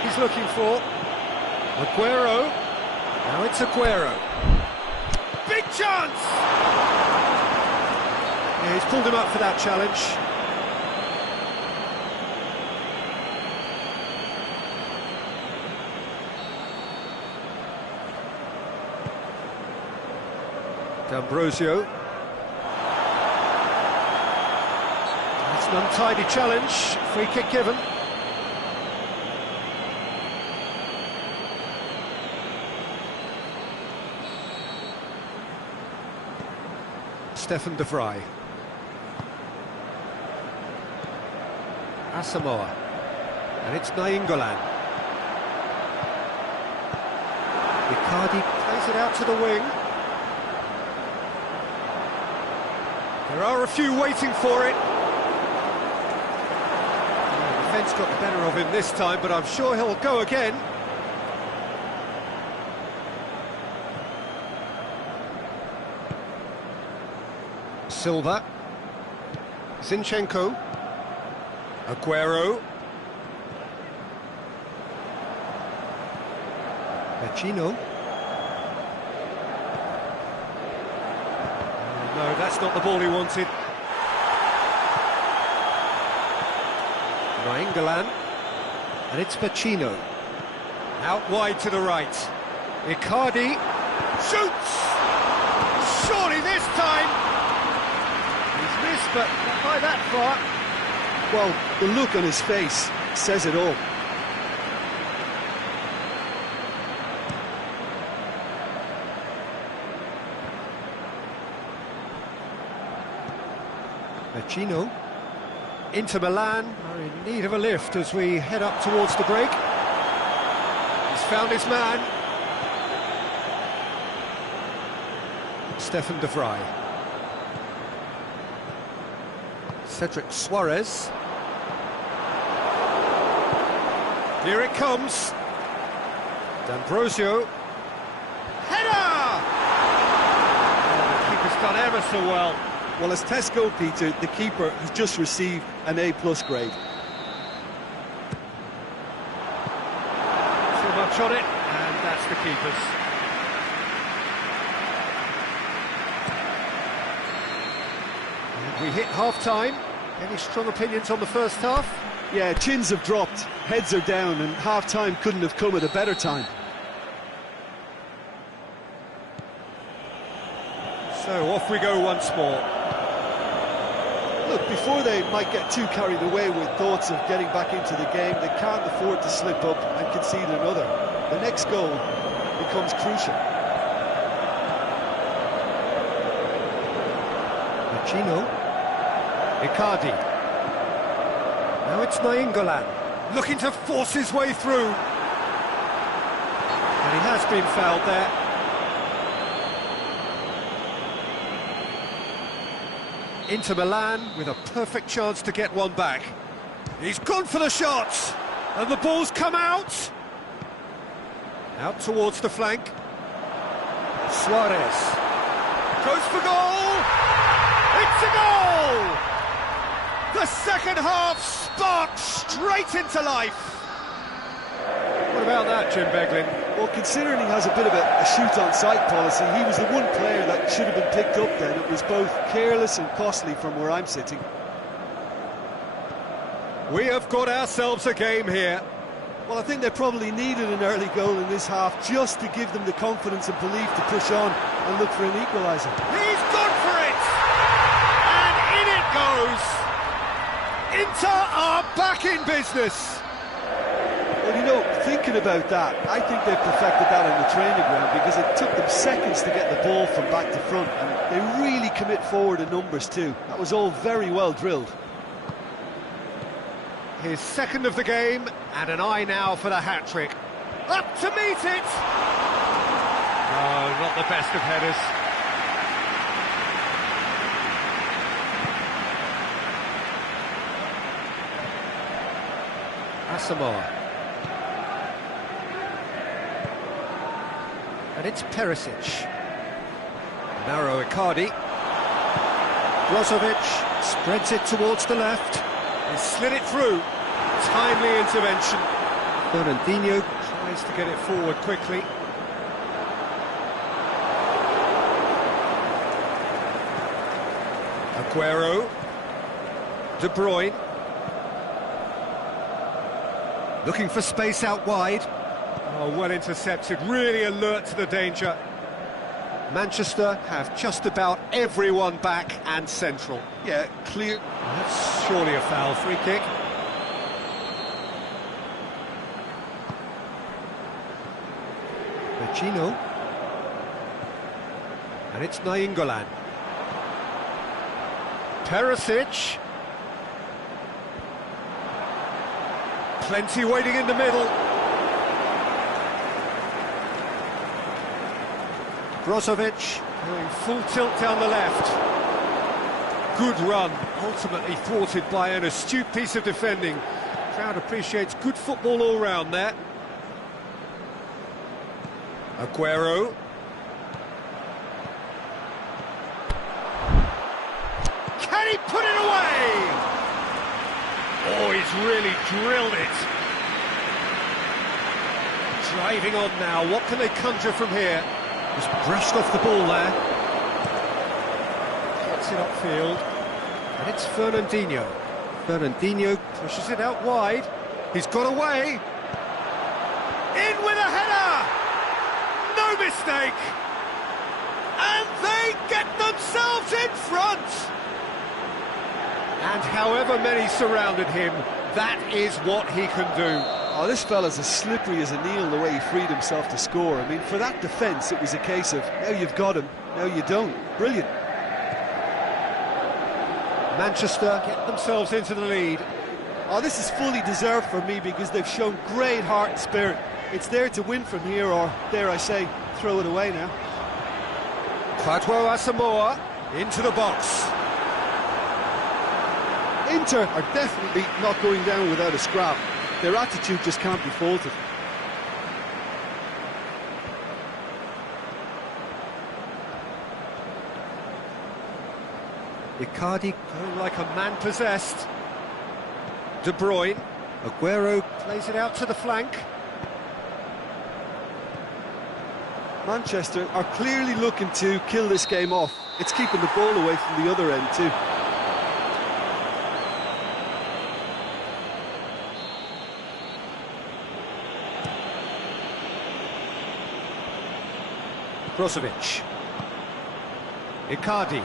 He's looking for Aguero. Now it's Aguero. Big chance! Yeah, he's pulled him up for that challenge. D'Ambrosio. It's an untidy challenge, free kick given. Stefan de Vrij. Asamoah. And it's Nainggolan. Icardi plays it out to the wing. There are a few waiting for it. The defence got the better of him this time, but I'm sure he'll go again. Silva. Zinchenko. Aguero. Pacino. No, that's not the ball he wanted. Nainggolan. And it's Pacino. Out wide to the right. Icardi. Shoots! Surely this time! He's missed, but not by that far. Well, the look on his face says it all. Pacino. Inter Milan are in need of a lift as we head up towards the break. He's found his man. Stefan de Vrij. Cedric Suarez. Here it comes. D'Ambrosio. Header! Oh, the keeper's done ever so well. Well, as Tesco, Peter, the keeper has just received an A+ grade. Too much on it, and that's the keeper's. And we hit half-time. Any strong opinions on the first half? Yeah, chins have dropped, heads are down, and half-time couldn't have come at a better time. So off we go once more. Look, before they might get too carried away with thoughts of getting back into the game, they can't afford to slip up and concede another. The next goal becomes crucial. Pacino. Icardi. Now it's Nainggolan, looking to force his way through. And he has been fouled there. Inter Milan with a perfect chance to get one back. He's gone for the shot, and the ball's come out. Out towards the flank. Suarez goes for goal. It's a goal! The second half sparked straight into life. What about that, Jim Beglin? Well, considering he has a bit of a shoot-on-sight policy, he was the one player that should have been picked up then. It was both careless and costly from where I'm sitting. We have got ourselves a game here. Well, I think they probably needed an early goal in this half just to give them the confidence and belief to push on and look for an equaliser. He's gone for it! And in it goes! Inter are back in business! Well, you know, thinking about that, I think they perfected that on the training ground because it took them seconds to get the ball from back to front, and they really commit forward in numbers too. That was all very well drilled. His second of the game, and an eye now for the hat-trick. Up to meet it! No, not the best of headers. Asamoah. And it's Perisic. Narrow Icardi. Brozovic spreads it towards the left. He slid it through. Timely intervention. Fernandinho tries to get it forward quickly. Aguero. De Bruyne. Looking for space out wide. Oh, well intercepted, really alert to the danger. Manchester have just about everyone back and central. Yeah, clear. That's surely a foul. Free kick. Vecino. And it's Nainggolan. Perisic. Plenty waiting in the middle. Brozovic going full tilt down the left. Good run, ultimately thwarted by an astute piece of defending. Crowd appreciates good football all round there. Aguero. Can he put it away? Oh, he's really drilled it. Driving on now, what can they conjure from here? Just brushed off the ball there. Gets it upfield. And it's Fernandinho. Fernandinho pushes it out wide. He's got away. In with a header! No mistake! And they get themselves in front! And however many surrounded him, that is what he can do. Oh, this fella's as slippery as a needle the way he freed himself to score. I mean, for that defence, it was a case of, now you've got him, now you don't. Brilliant. Manchester get themselves into the lead. Oh, this is fully deserved for me because they've shown great heart and spirit. It's there to win from here, or, dare I say, throw it away now. Kwadwo Asamoah into the box. Inter are definitely not going down without a scrap. Their attitude just can't be faulted. Icardi going like a man possessed. De Bruyne. Aguero plays it out to the flank. Manchester are clearly looking to kill this game off. It's keeping the ball away from the other end too. Brozovic. Icardi.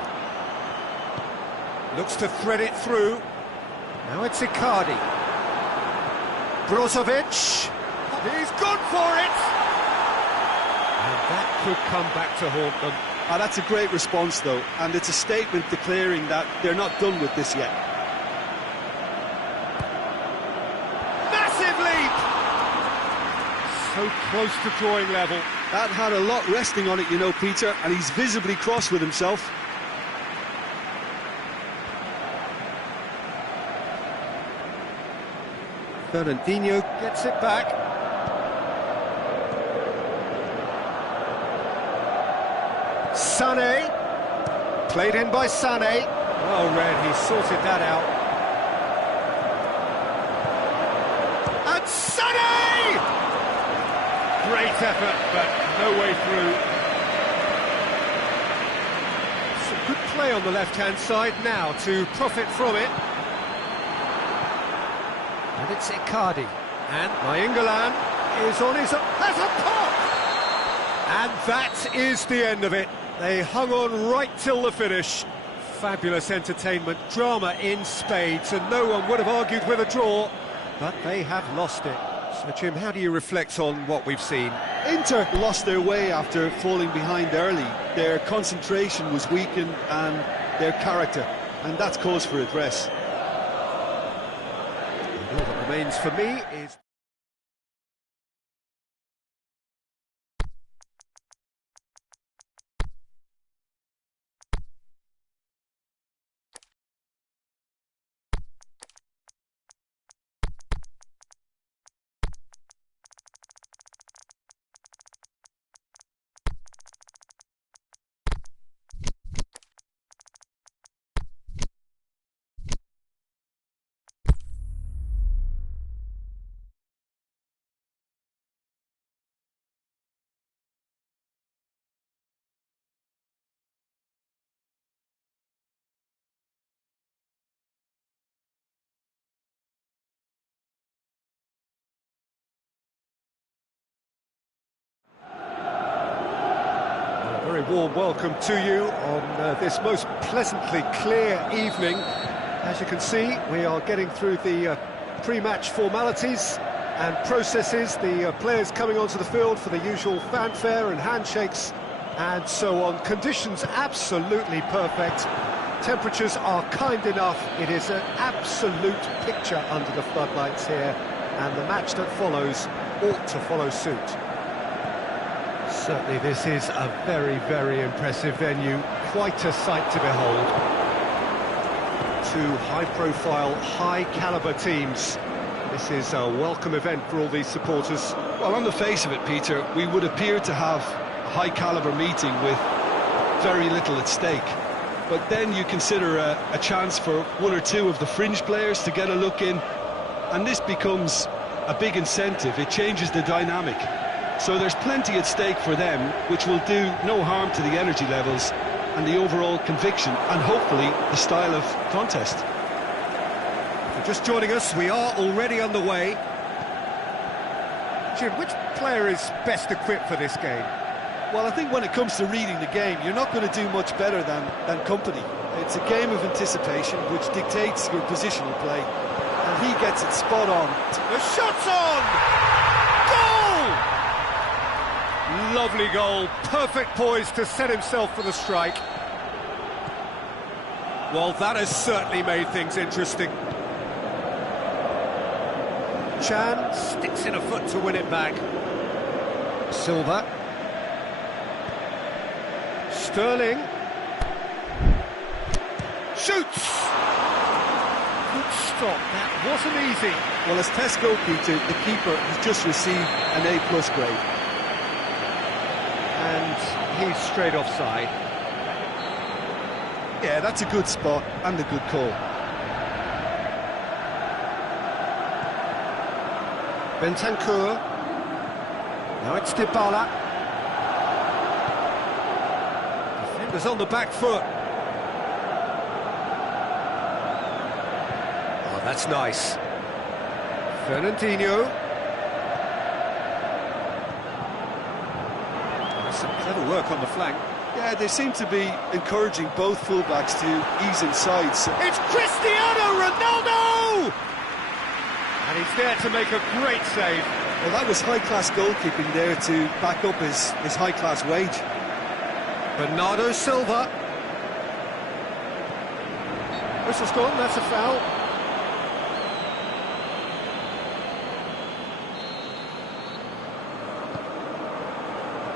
Looks to thread it through. Now it's Icardi. Brozovic. He's gone for it! And that could come back to haunt them. Ah, that's a great response though, and it's a statement declaring that they're not done with this yet. Massive leap! So close to drawing level. That had a lot resting on it, you know, Peter, and he's visibly cross with himself. Fernandinho gets it back. Sané. Played in by Sané. Well read, he sorted that out. And Sané! Great effort, but no way through. Some good play on the left-hand side now to profit from it. And it's Icardi. And Nainggolan is on his own. Has a pop! And that is the end of it. They hung on right till the finish. Fabulous entertainment, drama in spades, and no one would have argued with a draw, but they have lost it. So, Jim, how do you reflect on what we've seen? Inter lost their way after falling behind early. Their concentration was weakened and their character, and that's cause for address. And all that remains for me is... Very warm welcome to you on this most pleasantly clear evening. As you can see, we are getting through the pre-match formalities and processes, the players coming onto the field for the usual fanfare and handshakes and so on. Conditions absolutely perfect. Temperatures are kind enough. It is an absolute picture under the floodlights here, and the match that follows ought to follow suit. Certainly this is a very, very impressive venue, quite a sight to behold. Two high-profile, high-caliber teams. This is a welcome event for all these supporters. Well, on the face of it, Peter, we would appear to have a high-caliber meeting with very little at stake. But then you consider a chance for one or two of the fringe players to get a look in, and this becomes a big incentive. It changes the dynamic. So there's plenty at stake for them, which will do no harm to the energy levels and the overall conviction and hopefully the style of contest. If you're just joining us, we are already underway. Jim, which player is best equipped for this game? Well, I think when it comes to reading the game, you're not going to do much better than company. It's a game of anticipation which dictates your positional play, and he gets it spot on. The shot's on! Goal! Lovely goal, perfect poise to set himself for the strike. Well, that has certainly made things interesting. Chan sticks in a foot to win it back. Silva. Sterling. Shoots! Good stop, that wasn't easy. Well, as test goalkeeper, the keeper has just received an A+ grade. And he's straight offside. Yeah, that's a good spot and a good call. Bentancur. Now it's Dybala. Defenders on the back foot. Oh, that's nice. Fernandinho. Some clever work on the flank. Yeah, they seem to be encouraging both fullbacks to ease inside. So it's Cristiano Ronaldo! And he's there to make a great save. Well, that was high-class goalkeeping there to back up his high-class wage. Bernardo Silva. Whistle's gone, that's a foul.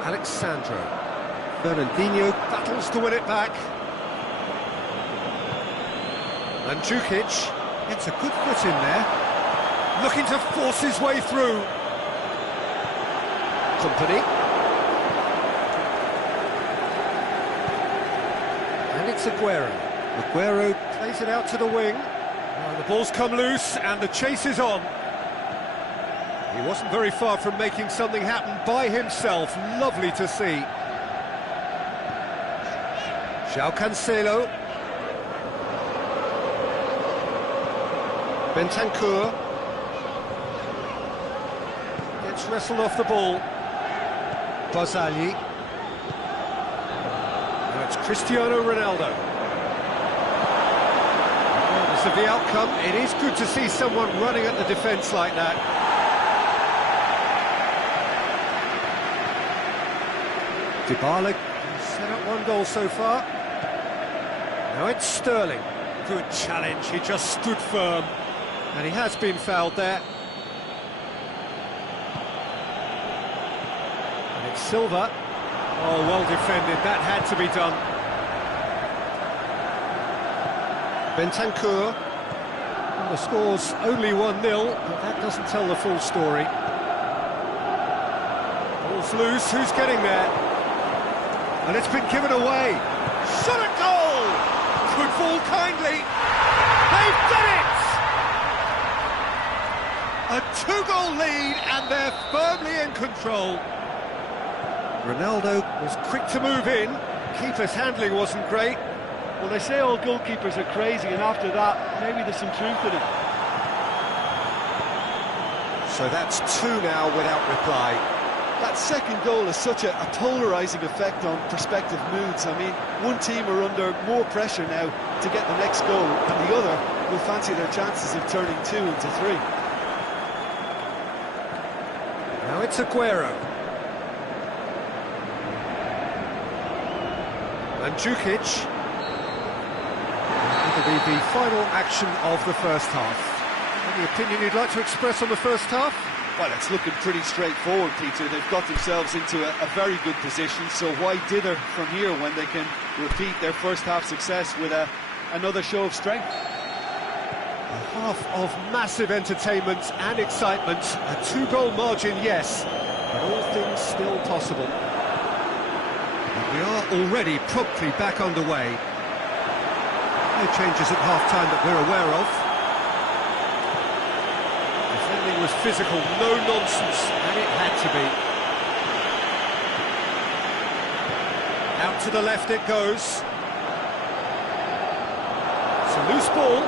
Alexandro. Fernandinho battles to win it back. And Djukic gets a good foot in there. looking to force his way through. Company. And it's Aguero. Aguero plays it out to the wing. The ball's come loose and the chase is on. He wasn't very far from making something happen by himself. Lovely to see. João Cancelo. Bentancur. Gets wrestled off the ball. Barzagli. Now it's Cristiano Ronaldo. Regardless of the outcome, it is good to see someone running at the defence like that. Dybala set up one goal so far. Now it's Sterling. Good challenge, he just stood firm. And he has been fouled there. And it's Silva. Oh, well defended, that had to be done. Bentancur. Well, the score's only 1-0, but that doesn't tell the full story. Ball's loose, who's getting there? And it's been given away. Shot at goal! Could fall kindly. They've done it! A 2-goal lead and they're firmly in control. Ronaldo was quick to move in. Keeper's handling wasn't great. Well, they say all goalkeepers are crazy, and after that, maybe there's some truth in it. So that's 2 now without reply. That second goal has such a polarising effect on prospective moods. I mean, one team are under more pressure now to get the next goal, and the other will fancy their chances of turning 2 into 3. Now it's Aguero. Mandzukic. It'll be the final action of the first half. Any opinion you'd like to express on the first half? Well, it's looking pretty straightforward, Peter. They've got themselves into a very good position, so why dither from here when they can repeat their first half success with another show of strength? A half of massive entertainment and excitement. A 2-goal margin, yes, but all things still possible. And we are already promptly back underway. No changes at half-time that we're aware of. Defending was physical, no nonsense, and it had to be. Out to the left it goes. It's a loose ball.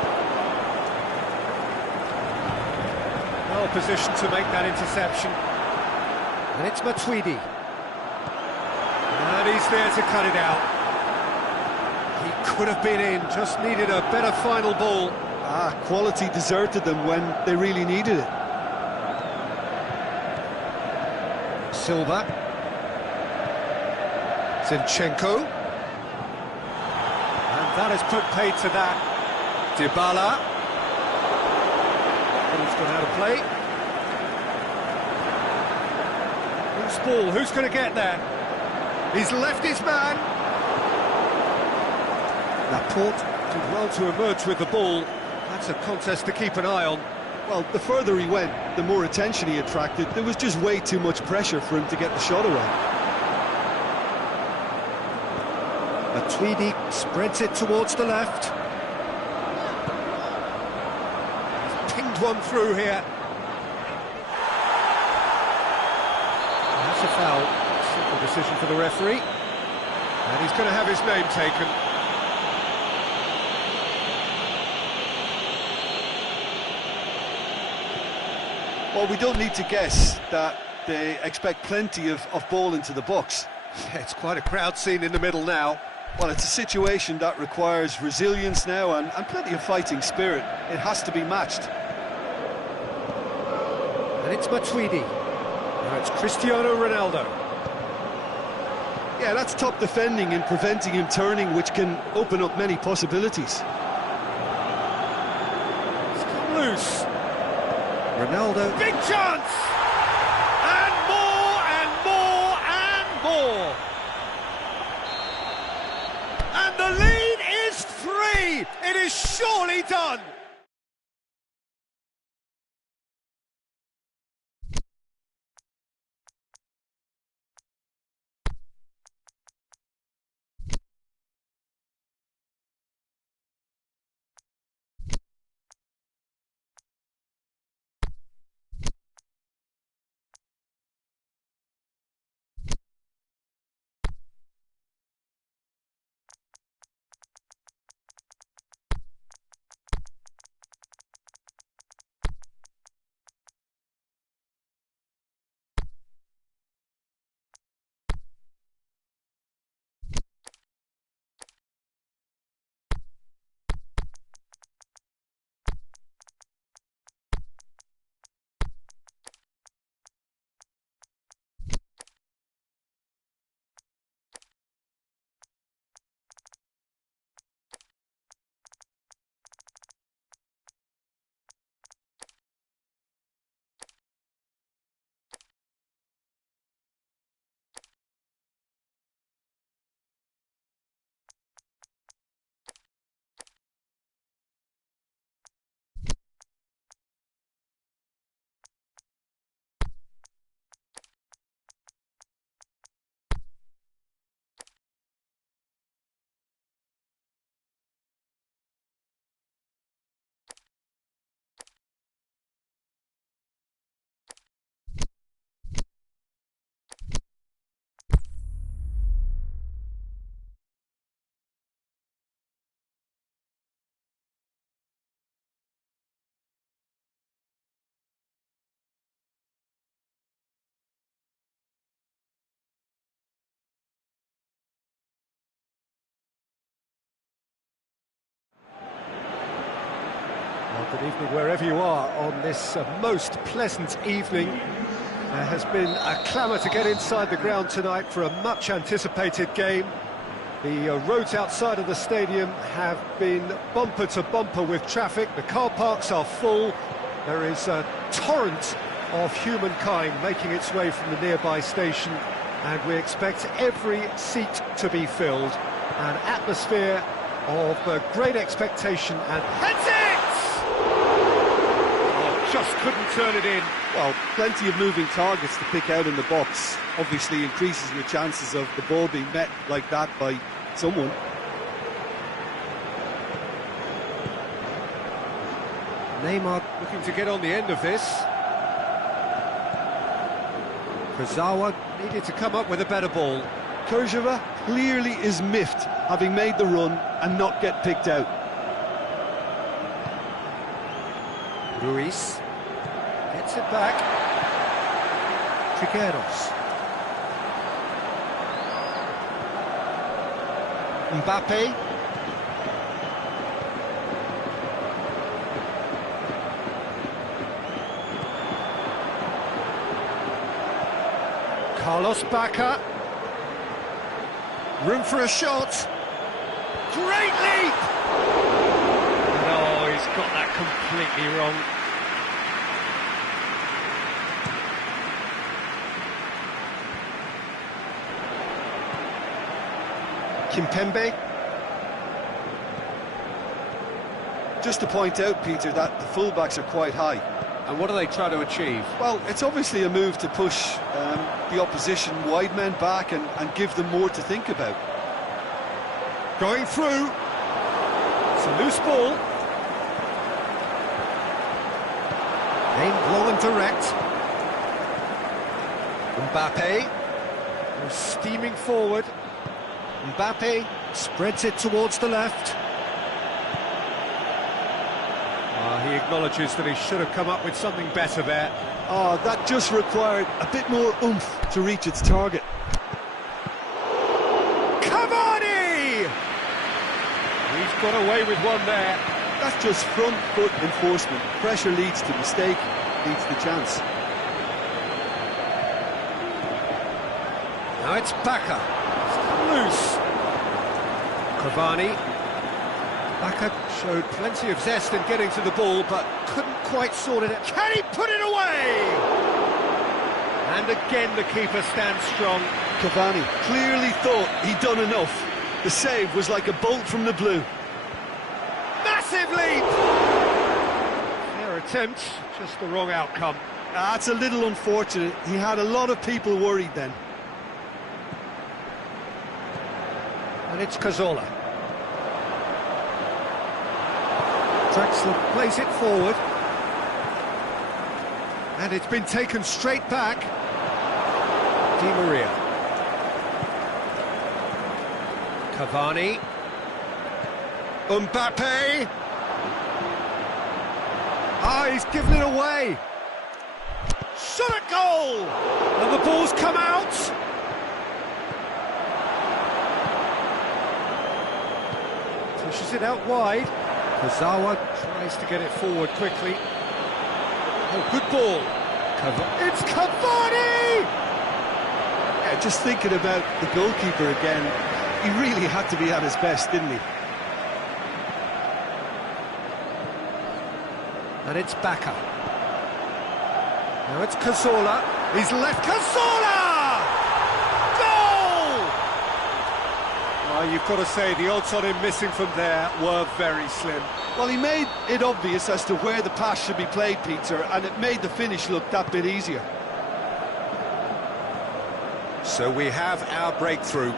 Well positioned to make that interception. And it's Matuidi. And he's there to cut it out. He could have been in, just needed a better final ball. Quality deserted them when they really needed it. Silva. Zinchenko. And that has put paid to that. Dybala. Ball's gone out of play. Loose ball, who's going to get there? He's left his man. Laporte did well to emerge with the ball. That's a contest to keep an eye on. Well, the further he went, the more attention he attracted. There was just way too much pressure for him to get the shot away. Matuidi spreads it towards the left. He's pinged one through here. That's a foul. Simple decision for the referee. And he's going to have his name taken. Well, we don't need to guess that they expect plenty of ball into the box. Yeah, it's quite a crowd scene in the middle now. Well, it's a situation that requires resilience now and plenty of fighting spirit. It has to be matched. And it's Matuidi. Now it's Cristiano Ronaldo. Yeah, that's top defending and preventing him turning, which can open up many possibilities. It's come loose. Ronaldo. Big chance! And more, and more, and more! And the lead is 3! It is surely done! Good evening wherever you are on this most pleasant evening. There has been a clamour to get inside the ground tonight for a much-anticipated game. The roads outside of the stadium have been bumper to bumper with traffic. The car parks are full. There is a torrent of humankind making its way from the nearby station, and we expect every seat to be filled. An atmosphere of great expectation and... Heads it! Oh, just couldn't turn it in. Well, plenty of moving targets to pick out in the box. Obviously increases your chances of the ball being met like that by someone. Neymar looking to get on the end of this. Kurzawa needed to come up with a better ball. Kurzawa clearly is miffed, having made the run and not get picked out. Ruiz gets it back. Trigueros. Mbappe. Carlos Bacca. Room for a shot. Great leap! No, he's got that completely wrong. Kimpembe. Just to point out, Peter, that the fullbacks are quite high. And what are they trying to achieve? Well, it's obviously a move to push the opposition wide men back and give them more to think about. Going through. It's a loose ball. Aimed low and direct. Mbappe. We're steaming forward. Mbappe spreads it towards the left. He acknowledges that he should have come up with something better there. Oh, that just required a bit more oomph to reach its target. Cavani! He's got away with one there. That's just front foot enforcement. Pressure leads to mistake, leads to chance. Now it's Bacca. Loose. Cavani. Bacca showed plenty of zest in getting to the ball, but couldn't quite sort it out. Can he put it away? And again the keeper stands strong. Cavani clearly thought he'd done enough. The save was like a bolt from the blue. Massive leap! Fair attempt, just the wrong outcome. That's a little unfortunate. He had a lot of people worried then. And it's Cazorla. Draxler plays it forward. And it's been taken straight back. Di Maria. Cavani. Mbappe. Ah, he's given it away. Shot at goal! And the ball's come out. Pushes it out wide. Kurzawa tries to get it forward quickly. Oh, good ball. It's Cavani! Yeah, just thinking about the goalkeeper again, he really had to be at his best, didn't he? And it's Bacca. Now it's Cazorla. He's left Cazorla! You've got to say, the odds on him missing from there were very slim. Well, he made it obvious as to where the pass should be played, Peter, and it made the finish look that bit easier. So we have our breakthrough.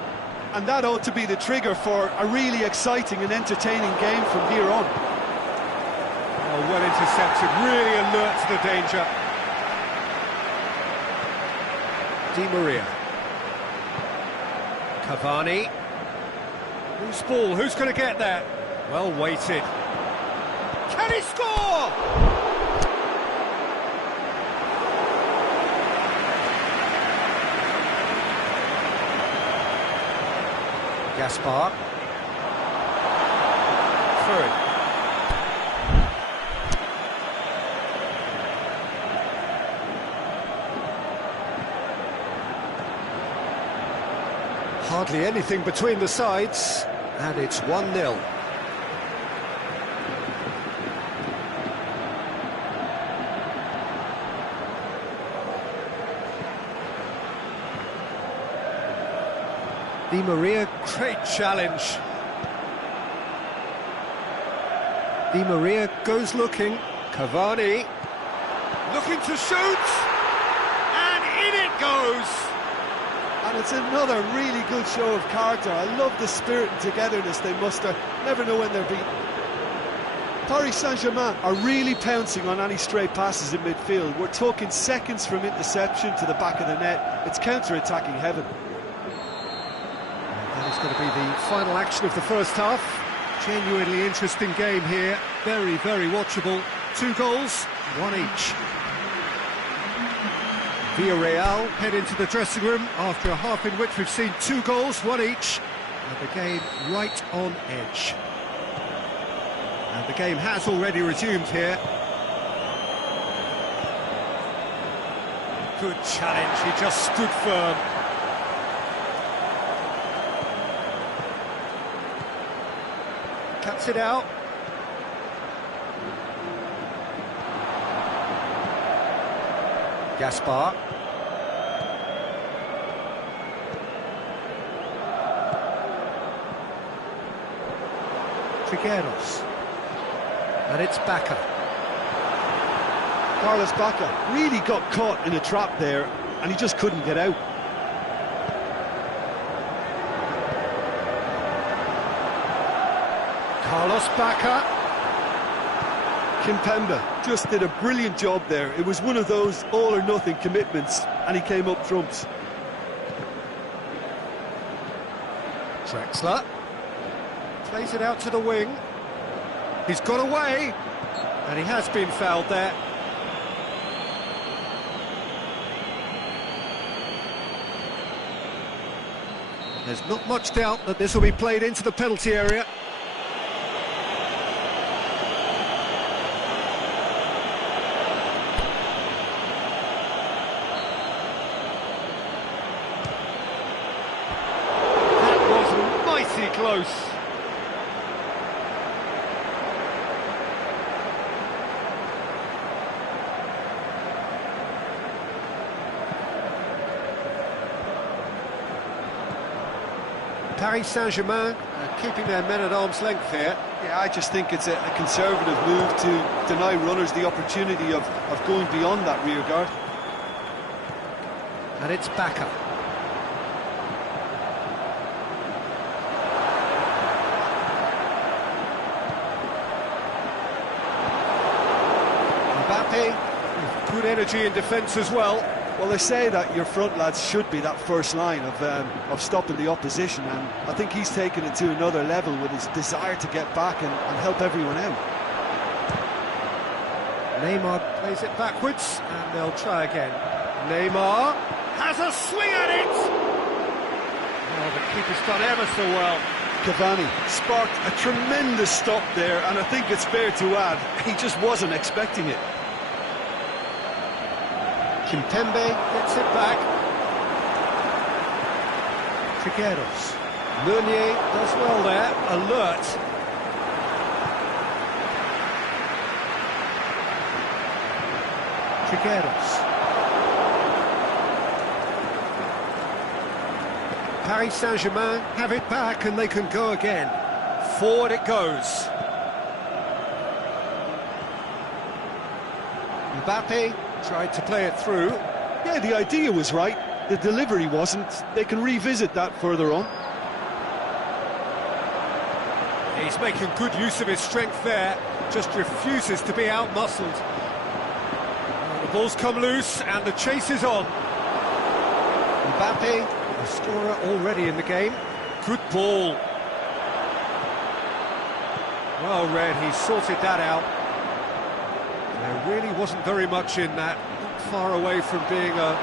And that ought to be the trigger for a really exciting and entertaining game from here on. Oh, well intercepted, really alert to the danger. Di Maria. Cavani. Loose ball, who's going to get that? Well weighted. Can he score? Gaspar. Through. Hardly anything between the sides, and it's 1-0. Di Maria, great challenge. Di Maria goes looking. Cavani looking to shoot, and in it goes. And it's another really good show of character. I love the spirit and togetherness they muster. Never know when they're beaten. Paris Saint-Germain are really pouncing on any stray passes in midfield. We're talking seconds from interception to the back of the net. It's counter-attacking heaven. That is going to be the final action of the first half. Genuinely interesting game here. Very, very watchable. 2 goals, 1 each. Villarreal head into the dressing room after a half in which we've seen 2 goals, 1 each. And the game right on edge. And the game has already resumed here. Good challenge, he just stood firm. Cuts it out. Gaspar. Trigueros. And it's Baca. Carlos Baca really got caught in a trap there, and he just couldn't get out. Carlos Baca. Kimpembe just did a brilliant job there. It was one of those all-or-nothing commitments, and he came up trumps. Drexler plays it out to the wing. He's got away, and he has been fouled there. There's not much doubt that this will be played into the penalty area. Close. Paris Saint-Germain keeping their men at arm's length here. Yeah, I just think it's a conservative move to deny runners the opportunity of going beyond that rear guard. And it's Baca. Good energy in defence as well. Well, they say that your front lads should be that first line of stopping the opposition, and I think he's taken it to another level with his desire to get back and help everyone out. Neymar plays it backwards, and they'll try again. Neymar has a swing at it! Oh, the keeper's done ever so well. Cavani sparked a tremendous stop there, and I think it's fair to add, he just wasn't expecting it. Kimpembe gets it back. Trigueros. Meunier does well there, alert. Trigueros. Paris Saint-Germain have it back and they can go again. Forward it goes. Mbappe tried to play it through. Yeah, the idea was right. The delivery wasn't. They can revisit that further on. He's making good use of his strength there. Just refuses to be out-muscled. The ball's come loose and the chase is on. Mbappe, the scorer already in the game. Good ball. Well read, he sorted that out. There really wasn't very much in that, not far away from being a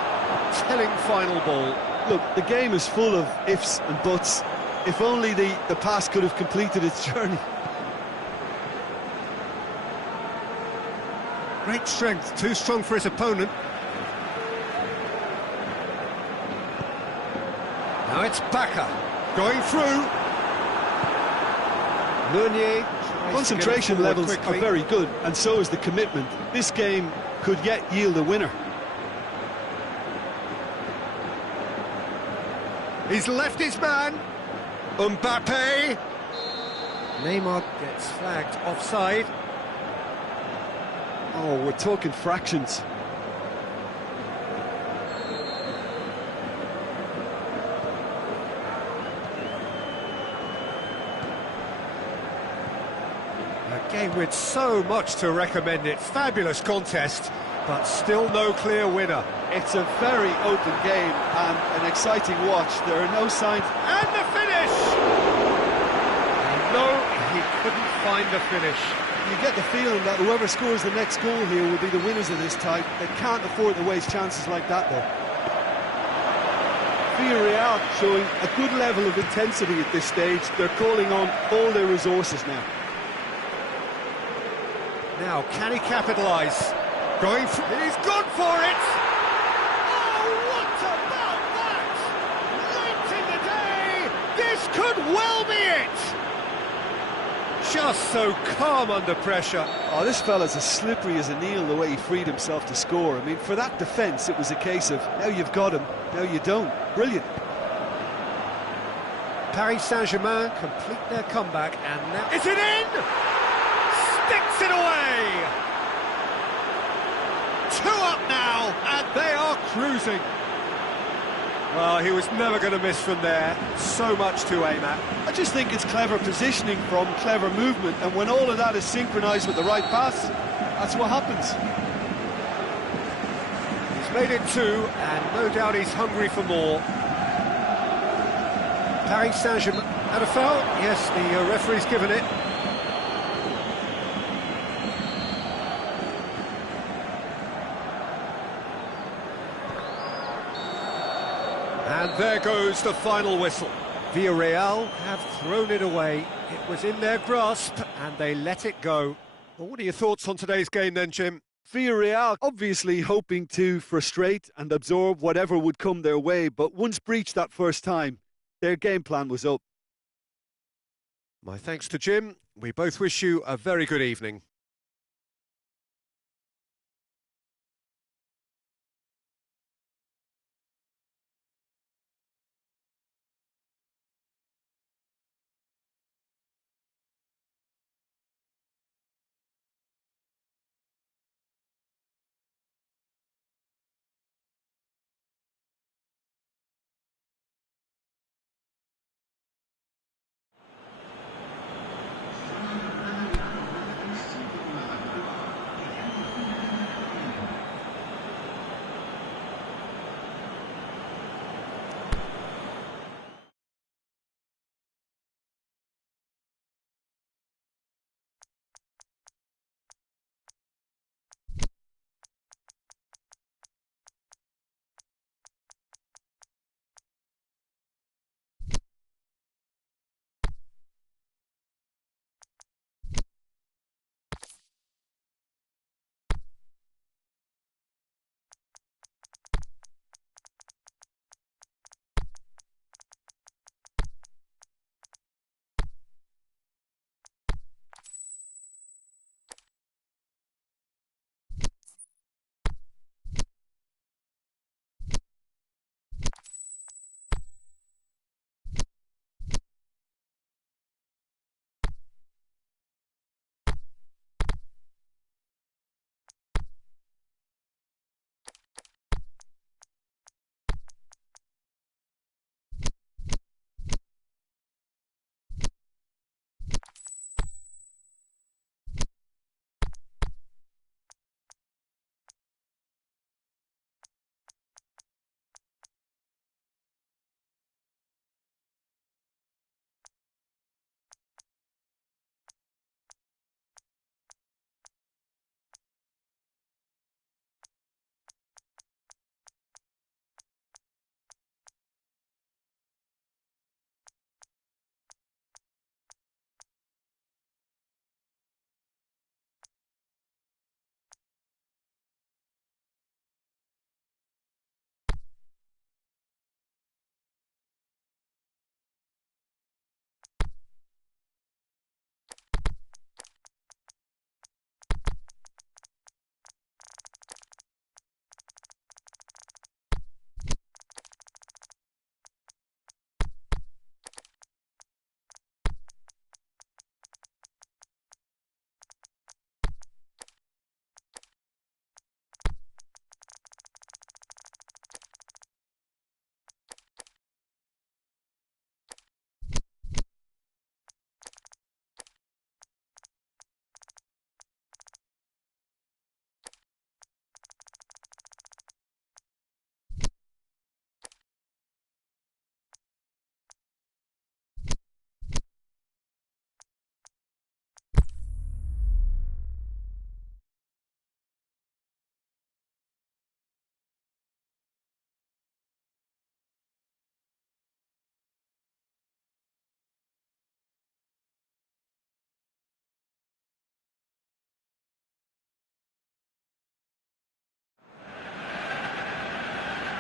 telling final ball. Look, the game is full of ifs and buts. If only the pass could have completed its journey. Great strength, too strong for his opponent. Now it's Baka going through. Meunier. Concentration levels are very good, and so is the commitment. This game could yet yield a winner. He's left his man. Mbappe. Neymar gets flagged offside. Oh, we're talking fractions. A game with so much to recommend it. Fabulous contest, but still no clear winner. It's a very open game and an exciting watch. There are no signs. And the finish! No, he couldn't find the finish. You get the feeling that whoever scores the next goal here will be the winners of this tie. They can't afford to waste chances like that, though. Villarreal showing a good level of intensity at this stage. They're calling on all their resources now. Now, can he capitalise? Going for... He's gone for it! Oh, what about that? Late in the day, this could well be it! Just so calm under pressure. Oh, this fella's as slippery as a Neil, the way he freed himself to score. I mean, for that defence, it was a case of, now you've got him, now you don't. Brilliant. Paris Saint-Germain complete their comeback, and now... Is it in? Sticks it away! 2 up now, and they are cruising. Well, he was never going to miss from there. So much to aim at. I just think it's clever positioning from clever movement, and when all of that is synchronised with the right pass, that's what happens. He's made it 2, and no doubt he's hungry for more. Paris Saint-Germain had a foul. Yes, the referee's given it. And there goes the final whistle. Villarreal have thrown it away. It was in their grasp, and they let it go. Well, what are your thoughts on today's game then, Jim? Villarreal obviously hoping to frustrate and absorb whatever would come their way, but once breached that first time, their game plan was up. My thanks to Jim. We both wish you a very good evening.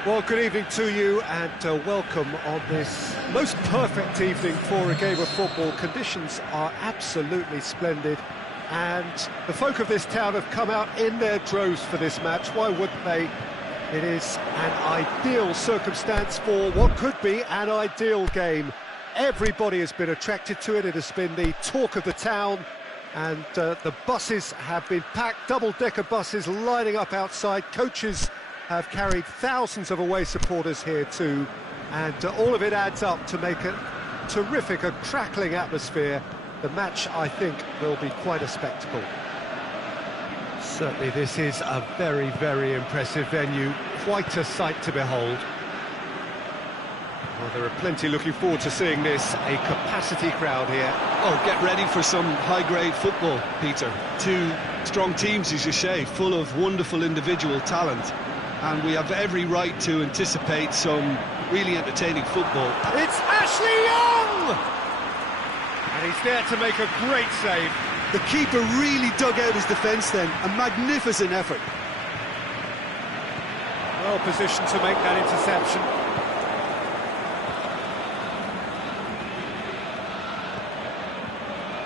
Well, good evening to you and welcome on this most perfect evening for a game of football. Conditions are absolutely splendid and the folk of this town have come out in their droves for this match. Why wouldn't they? It is an ideal circumstance for what could be an ideal game. Everybody has been attracted to it. It has been the talk of the town and the buses have been packed, double-decker buses lining up outside. Coaches have carried thousands of away supporters here too, and all of it adds up to make a terrific, a crackling atmosphere. The match, I think, will be quite a spectacle. Certainly this is a very, very impressive venue, quite a sight to behold. Well, there are plenty looking forward to seeing this, a capacity crowd here. Oh, get ready for some high-grade football, Peter. Two strong teams, as you say, full of wonderful individual talent. And we have every right to anticipate some really entertaining football. It's Ashley Young! And he's there to make a great save. The keeper really dug out his defence then, a magnificent effort. Well positioned to make that interception.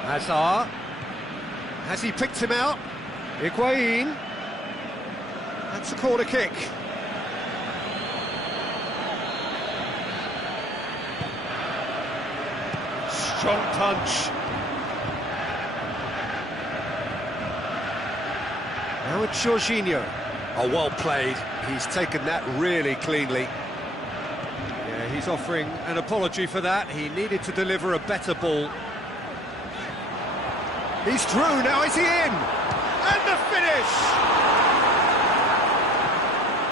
Hazard. Has he picked him out? Higuain. That's a corner kick. Strong punch. Now it's Jorginho. Oh, well played. He's taken that really cleanly. Yeah, he's offering an apology for that. He needed to deliver a better ball. He's through, now is he in? And the finish!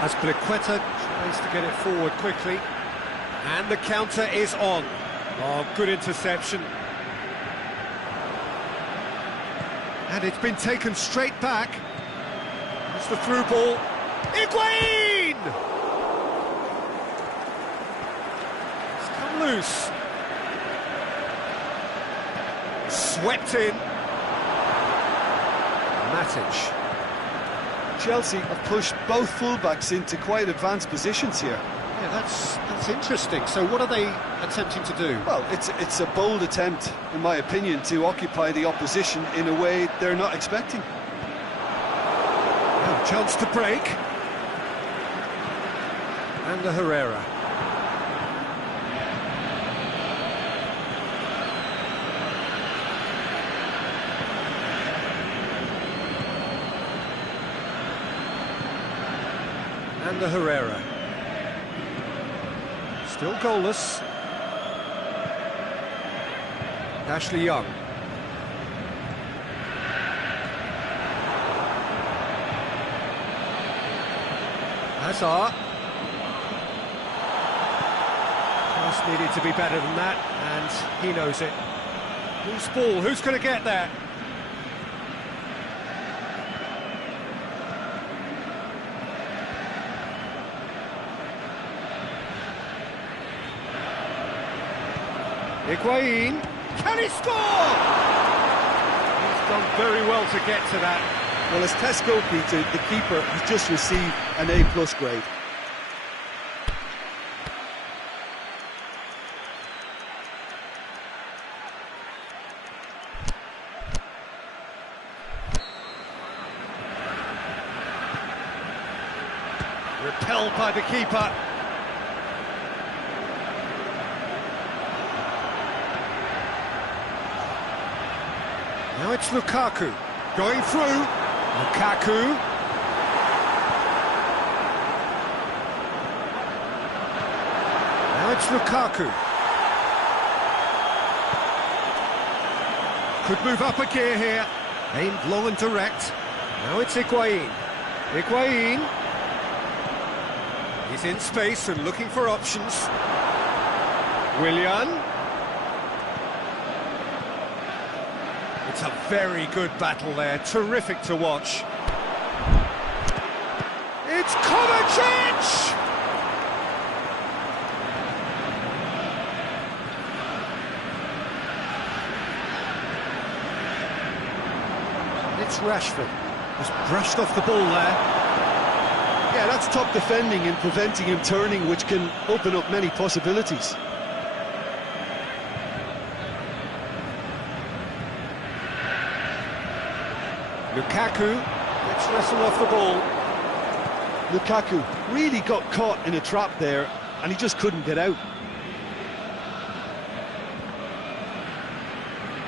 As Bliqueta tries to get it forward quickly. And the counter is on. Oh, good interception. And it's been taken straight back. It's the through ball. Higuain! It's come loose. Swept in. Matic. Chelsea have pushed both fullbacks into quite advanced positions here. Yeah, that's interesting. So what are they attempting to do? Well, it's a bold attempt, in my opinion, to occupy the opposition in a way they're not expecting. Now, chance to break. And the Herrera. And the Herrera. Still goalless. Ashley Young. Hazard. Just needed to be better than that, and he knows it. Who's ball? Who's going to get there? Higuain, can he score? He's done very well to get to that. Well, as Tesco, Peter, the keeper has just received an A+ grade. Repelled by the keeper. Now it's Lukaku, going through, Lukaku. Now it's Lukaku. Could move up a gear here, aimed low and direct. Now it's Higuain. Higuain. He's in space and looking for options. Willian. It's a very good battle there, terrific to watch. It's Kovacic! It's Rashford, has brushed off the ball there. Yeah, that's top defending and preventing him turning, which can open up many possibilities. Lukaku gets wrestled off the ball. Lukaku really got caught in a trap there, and he just couldn't get out.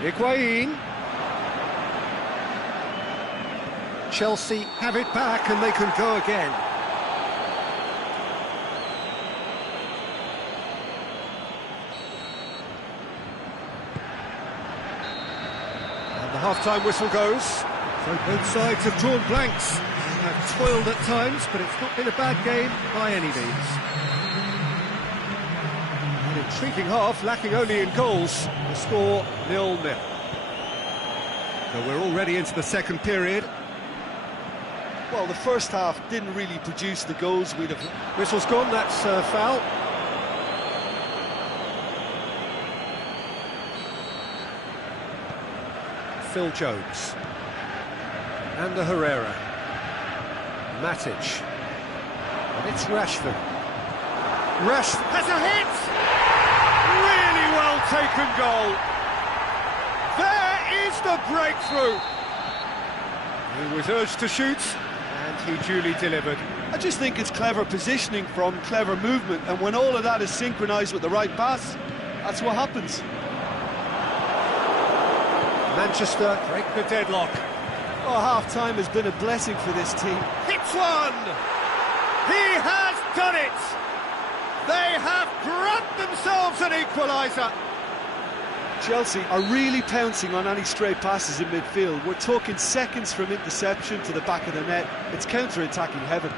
Higuain. Chelsea have it back and they can go again. And the half-time whistle goes. So both sides have drawn blanks and have toiled at times, but it's not been a bad game by any means. An intriguing half, lacking only in goals. The score 0-0. So we're already into the second period. Well, the first half didn't really produce the goals we'd have... Whistle's gone, that's a foul. Phil Jones. And the Herrera. Matic. And it's Rashford. Rashford has a hit! Really well taken goal. There is the breakthrough. He was urged to shoot, and he duly delivered. I just think it's clever positioning from clever movement, and when all of that is synchronised with the right pass, that's what happens. Manchester break the deadlock. Oh, half-time has been a blessing for this team. Hits one! He has done it! They have grabbed themselves an equaliser. Chelsea are really pouncing on any stray passes in midfield. We're talking seconds from interception to the back of the net. It's counter-attacking heaven.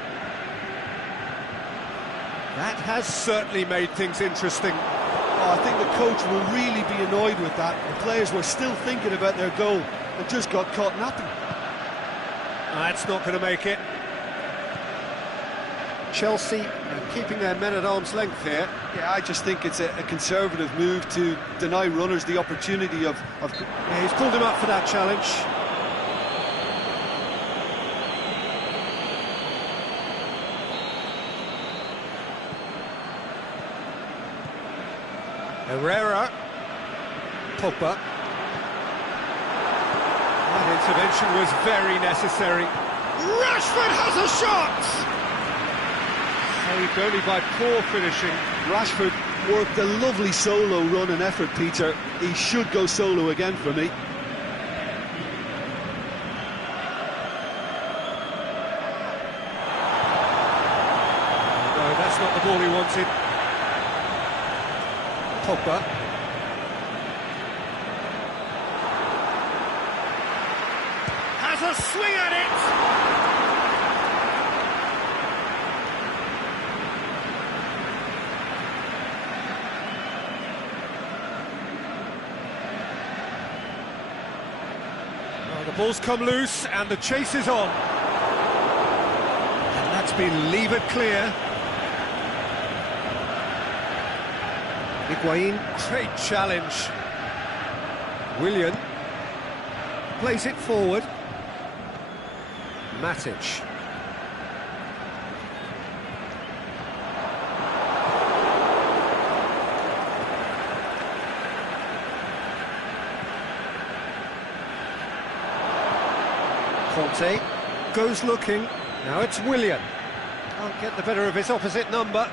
That has certainly made things interesting. Oh, I think the coach will really be annoyed with that. The players were still thinking about their goal and just got caught napping. That's not going to make it. Chelsea keeping their men at arm's length here. Yeah, I just think it's a conservative move to deny runners the opportunity of... Yeah, he's pulled him up for that challenge. Herrera. Pogba. That intervention was very necessary. Rashford has a shot! Saved only by poor finishing. Rashford worked a lovely solo run and effort, Peter. He should go solo again for me. No, that's not the ball he wanted. Pogba. Has a swing at it! The ball's come loose and the chase is on. And that's been levered clear. Higuain, great challenge. Willian plays it forward. Matic. Conte goes looking, now it's Willian. Can't get the better of his opposite number.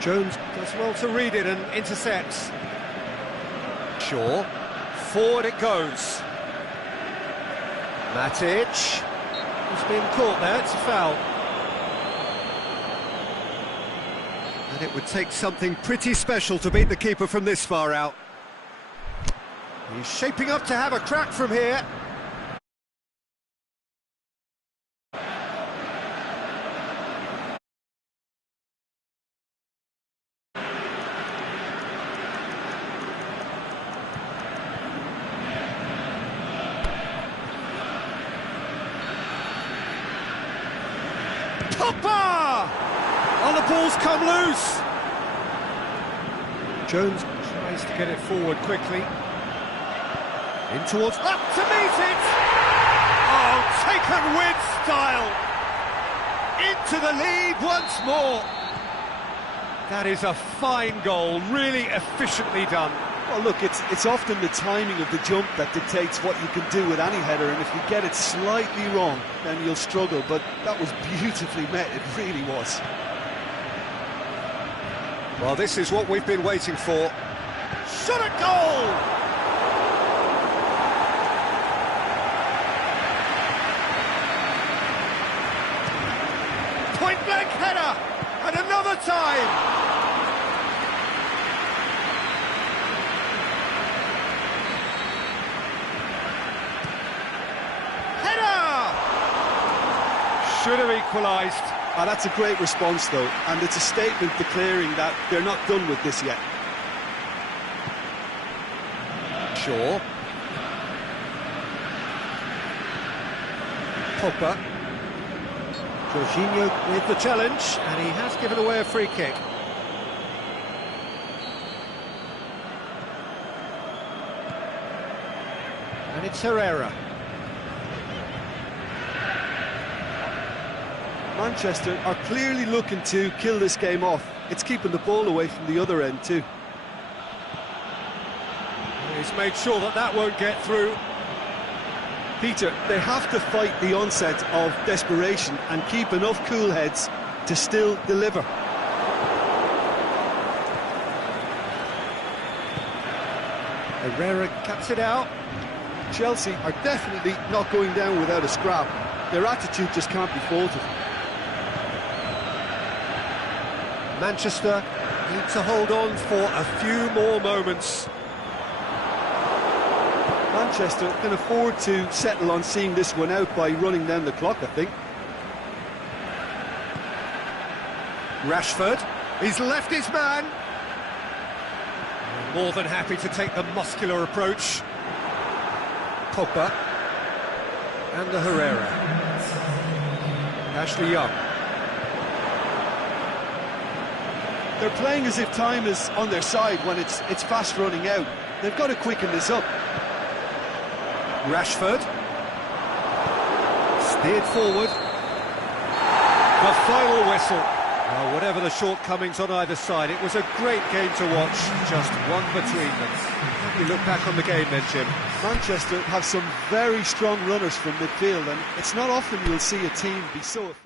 Jones does well to read it and intercepts. Shaw, forward it goes. Matic, he's been caught there, it's a foul. And it would take something pretty special to beat the keeper from this far out. He's shaping up to have a crack from here. Pogba! Oh, the ball's come loose. Jones tries to get it forward quickly. In towards... Up to meet it! Oh, taken and with style! Into the lead once more! That is a fine goal, really efficiently done. Well, look, it's often the timing of the jump that dictates what you can do with any header, and if you get it slightly wrong, then you'll struggle, but that was beautifully met, it really was. Well, this is what we've been waiting for. Shot at goal! Point-blank header! And another time! Should have equalised. That's a great response, though, and it's a statement declaring that they're not done with this yet. Shaw. Pogba. Jorginho with the challenge, and he has given away a free kick. And it's Herrera. Manchester are clearly looking to kill this game off. It's keeping the ball away from the other end too. He's made sure that that won't get through. Peter, they have to fight the onset of desperation and keep enough cool heads to still deliver. Herrera cuts it out. Chelsea are definitely not going down without a scrap. Their attitude just can't be faulted. Manchester need to hold on for a few more moments. Manchester can afford to settle on seeing this one out by running down the clock, I think. Rashford, he's left his man. More than happy to take the muscular approach. Pogba and the Herrera. Ashley Young. They're playing as if time is on their side when it's fast running out. They've got to quicken this up. Rashford. Steered forward. The final whistle. Well, whatever the shortcomings on either side, it was a great game to watch, just one between them. How do you look back on the game then, Jim? Manchester have some very strong runners from midfield, and it's not often you'll see a team be so effective.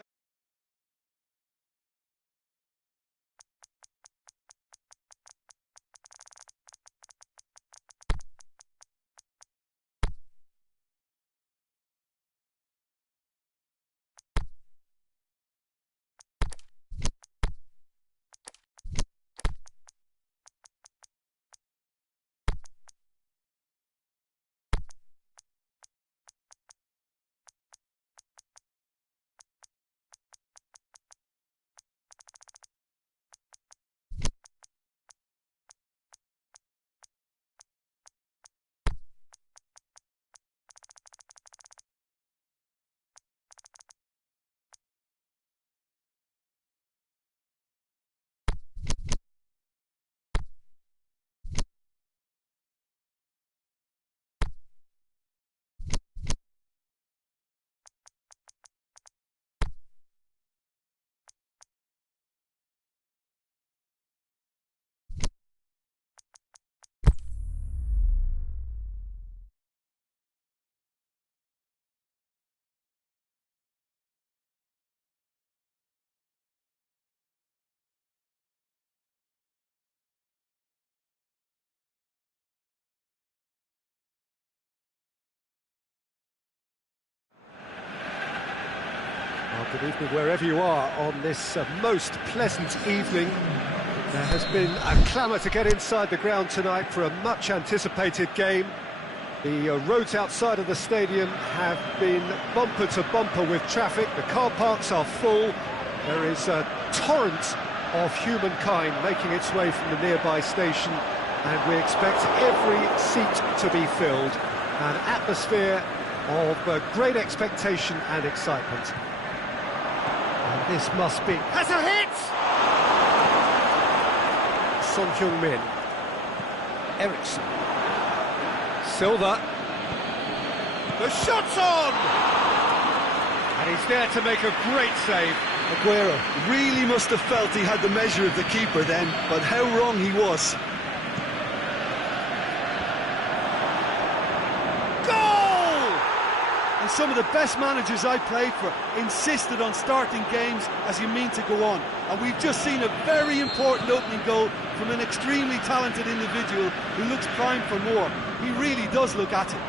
Well, good evening wherever you are on this most pleasant evening. There has been a clamour to get inside the ground tonight for a much-anticipated game. The roads outside of the stadium have been bumper to bumper with traffic. The car parks are full. There is a torrent of humankind making its way from the nearby station, and we expect every seat to be filled. An atmosphere of great expectation and excitement. And this must be... Has a hit! Son Heung-min. Eriksson. Silva. The shot's on! He's there to make a great save. Aguero really must have felt he had the measure of the keeper then, but how wrong he was. Goal! And some of the best managers I played for insisted on starting games as you mean to go on. And we've just seen a very important opening goal from an extremely talented individual who looks primed for more. He really does look at it.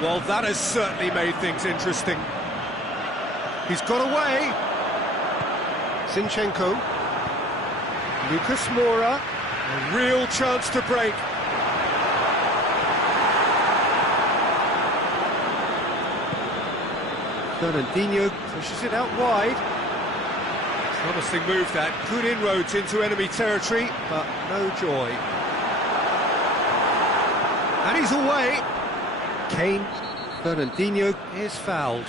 Well, that has certainly made things interesting. He's got away. Zinchenko. Lucas Moura. A real chance to break. Fernandinho pushes it out wide. Promising move that. Good inroads into enemy territory, but no joy. And he's away. Kane. Fernandinho is fouled.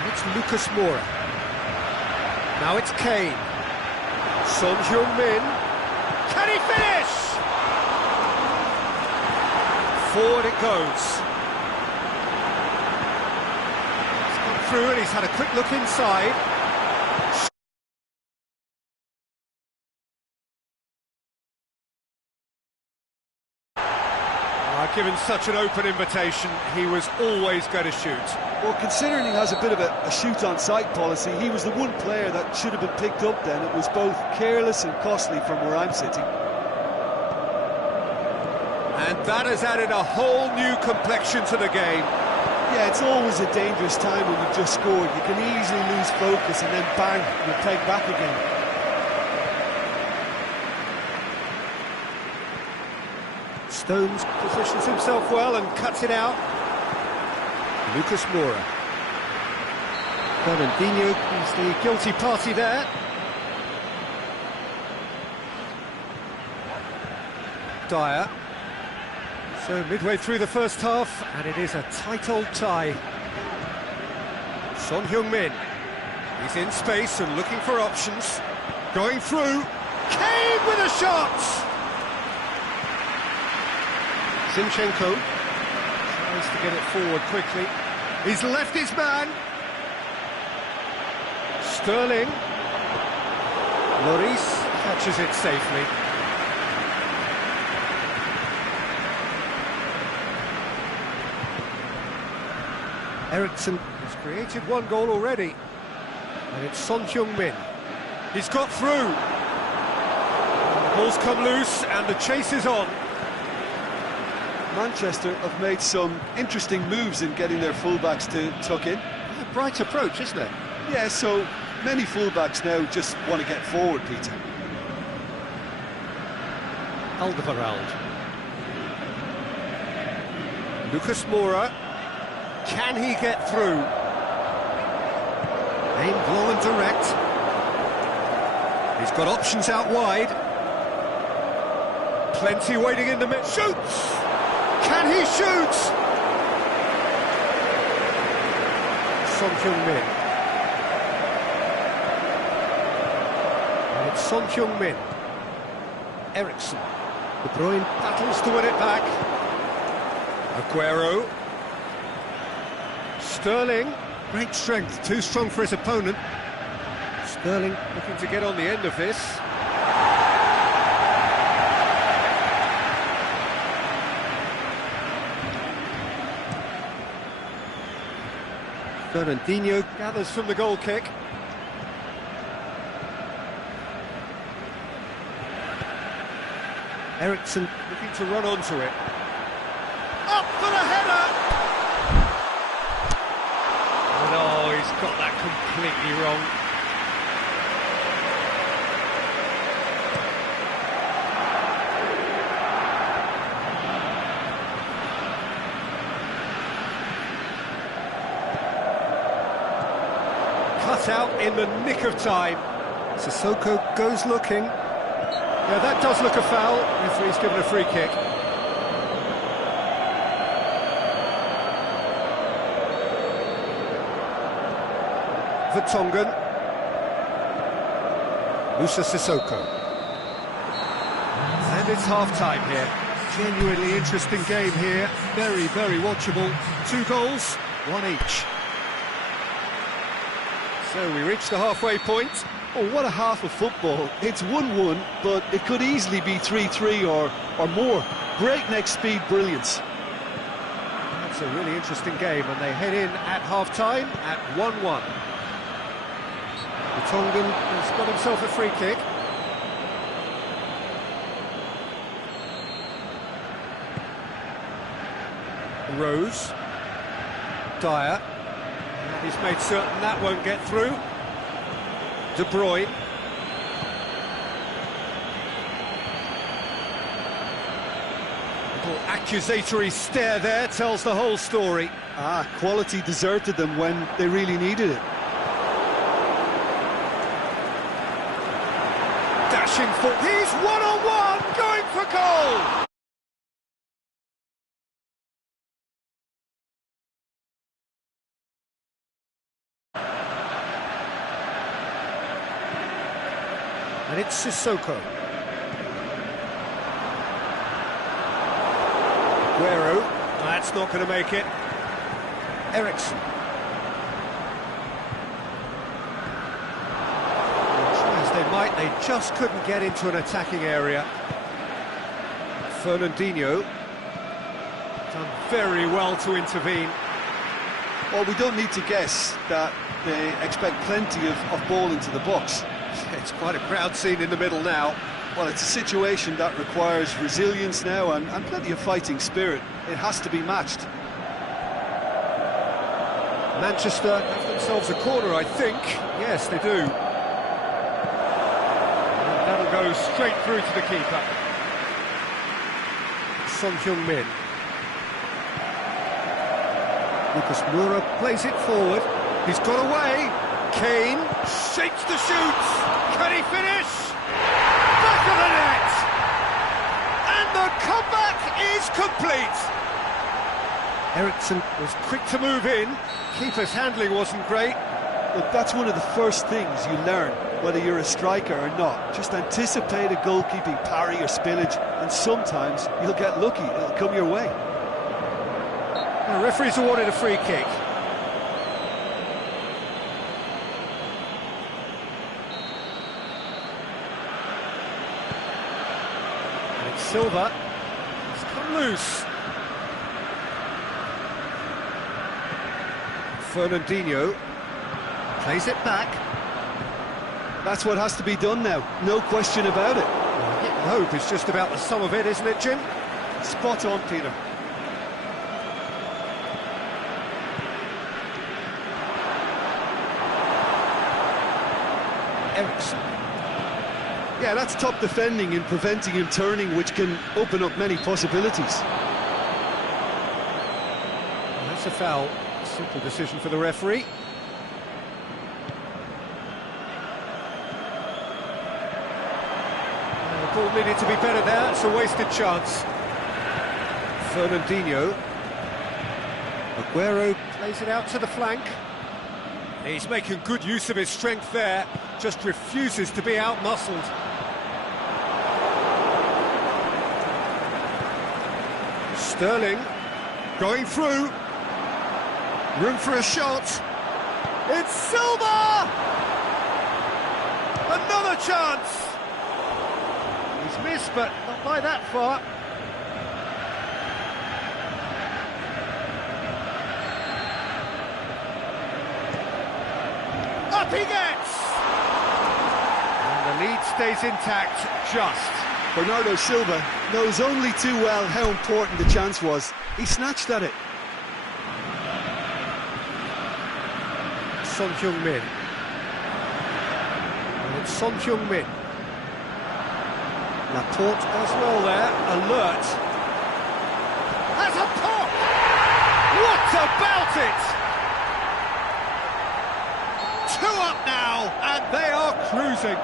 And it's Lucas Moura. Now it's Kane. Son Heung-min. Can he finish? Forward it goes. He's gone through and he's had a quick look inside. Given such an open invitation, he was always going to shoot. Well, considering he has a bit of a shoot-on-sight policy, he was the one player that should have been picked up then. It was both careless and costly from where I'm sitting. And that has added a whole new complexion to the game. Yeah, it's always a dangerous time when you've just scored. You can easily lose focus and then bang, you're taken back again. Stones positions himself well and cuts it out. Lucas Moura. Fernandinho is the guilty party there. Dyer. So midway through the first half, and it is a tight old tie. Son Heung-min. He's in space and looking for options. Going through. Kane with a shot! Zinchenko tries to get it forward quickly. He's left his man. Sterling. Lloris catches it safely. Eriksson has created one goal already. And it's Son Heung-min. He's got through. The ball's come loose and the chase is on. Manchester have made some interesting moves in getting their fullbacks to tuck in. A bright approach, isn't it? Yeah, so many fullbacks now just want to get forward, Peter. Alderweireld. Lucas Moura. Can he get through? Aimed low and direct. He's got options out wide. Plenty waiting in the mid. Shoots! Can he shoot? Son Heung-min. And it's Son Heung-min. Eriksson. De Bruyne battles to win it back. Aguero. Sterling. Great strength, too strong for his opponent. Sterling looking to get on the end of this. Fernandinho gathers from the goal kick. Eriksson looking to run onto it. Up for the header! Oh no, he's got that completely wrong. Cut out in the nick of time. Sissoko goes looking. Yeah, that does look a foul. Referee's given a free kick. Vertonghen. Musa Sissoko. And it's half-time here. Genuinely interesting game here. Very, very watchable. 2 goals, 1 each. So we reach the halfway point. Oh, what a half of football. It's 1-1, but it could easily be 3-3 or more. Breakneck speed brilliance. That's a really interesting game, and they head in at half-time at 1-1. The Tongan has got himself a free kick. Rose. Dyer. And he's made certain that won't get through. De Bruyne. Little accusatory stare there tells the whole story. Quality deserted them when they really needed it. Dashing forward. He's one-on-one, going for goal! And it's Sissoko. Aguero, that's not going to make it. Ericsson. Try as they might, they just couldn't get into an attacking area. Fernandinho done very well to intervene. Well, we don't need to guess that they expect plenty of ball into the box. It's quite a crowd scene in the middle now. Well, it's a situation that requires resilience now and plenty of fighting spirit. It has to be matched. Manchester have themselves a corner, I think. Yes, they do. And that'll go straight through to the keeper. Son Heung-min. Lucas Moura plays it forward. He's got away. Kane shakes the shoots. Can he finish? Back of the net! And the comeback is complete. Ericsson was quick to move in. Keeper's handling wasn't great. Look, that's one of the first things you learn, whether you're a striker or not. Just anticipate a goalkeeping parry or spillage, and sometimes you'll get lucky. It'll come your way. The referee's awarded a free kick. Silva has come loose. Fernandinho plays it back. That's what has to be done now, no question about it. Well, hit and hope is just about the sum of it, isn't it, Jim? Spot on, Peter. Ericsson. Yeah, that's top defending and preventing him turning, which can open up many possibilities. Well, that's a foul. Simple decision for the referee. The ball needed to be better there. It's a wasted chance. Fernandinho. Aguero plays it out to the flank. He's making good use of his strength there. Just refuses to be out-muscled. Sterling going through. Room for a shot. It's Silva! Another chance! He's missed, but not by that far. Up he gets! And the lead stays intact, just. Bernardo Silva knows only too well how important the chance was. He snatched at it. Son Heung-min. And it's Son Heung-min. Laporte as well there, alert. Has a pop! What about it? 2 up now, and they are cruising.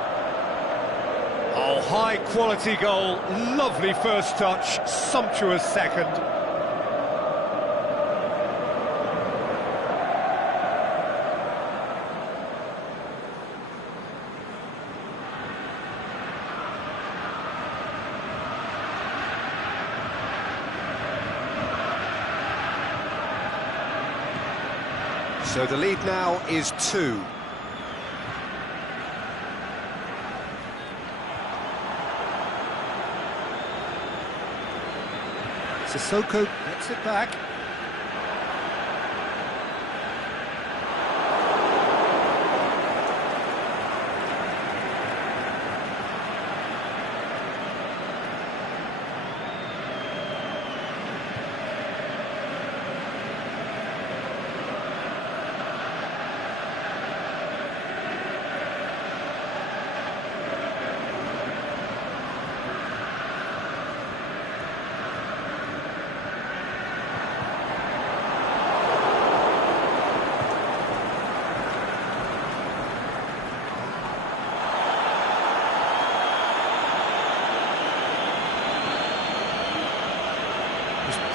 Oh, high-quality goal, lovely first touch, sumptuous second. So the lead now is 2. Sissoko gets it back.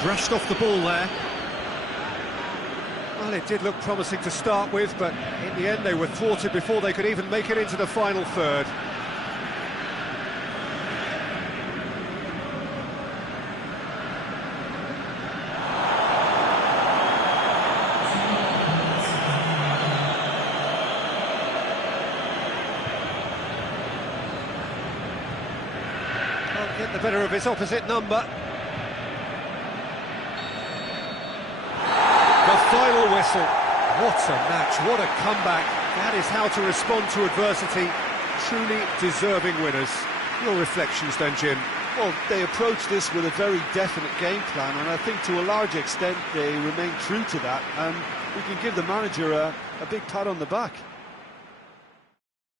Brushed off the ball there. Well, it did look promising to start with, but in the end they were thwarted before they could even make it into the final third. Can't get the better of his opposite number. The final whistle. What a match, what a comeback. That is how to respond to adversity. Truly deserving winners. Your reflections then, Jim? Well, they approached this with a very definite game plan, and I think to a large extent they remain true to that, and we can give the manager a big pat on the back.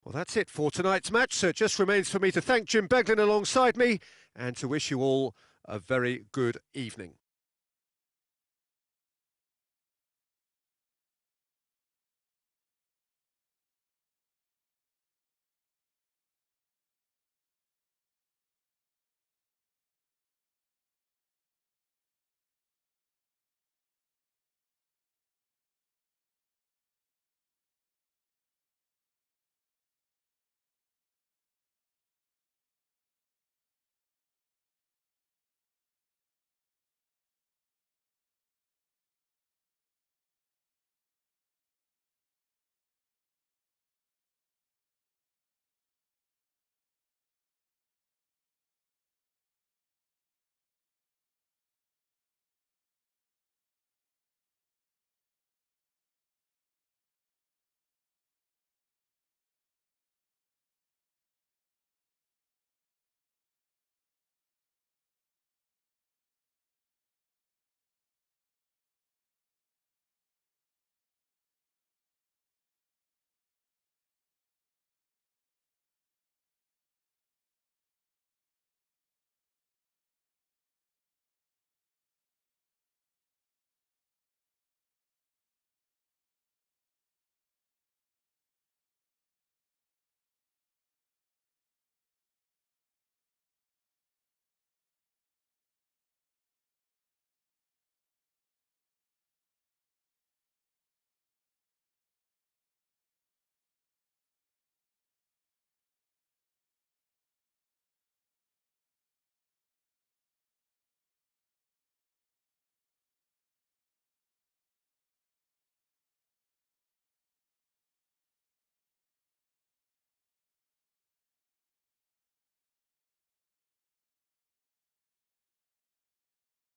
Well, that's it for tonight's match, so it just remains for me to thank Jim Beglin alongside me and to wish you all a very good evening.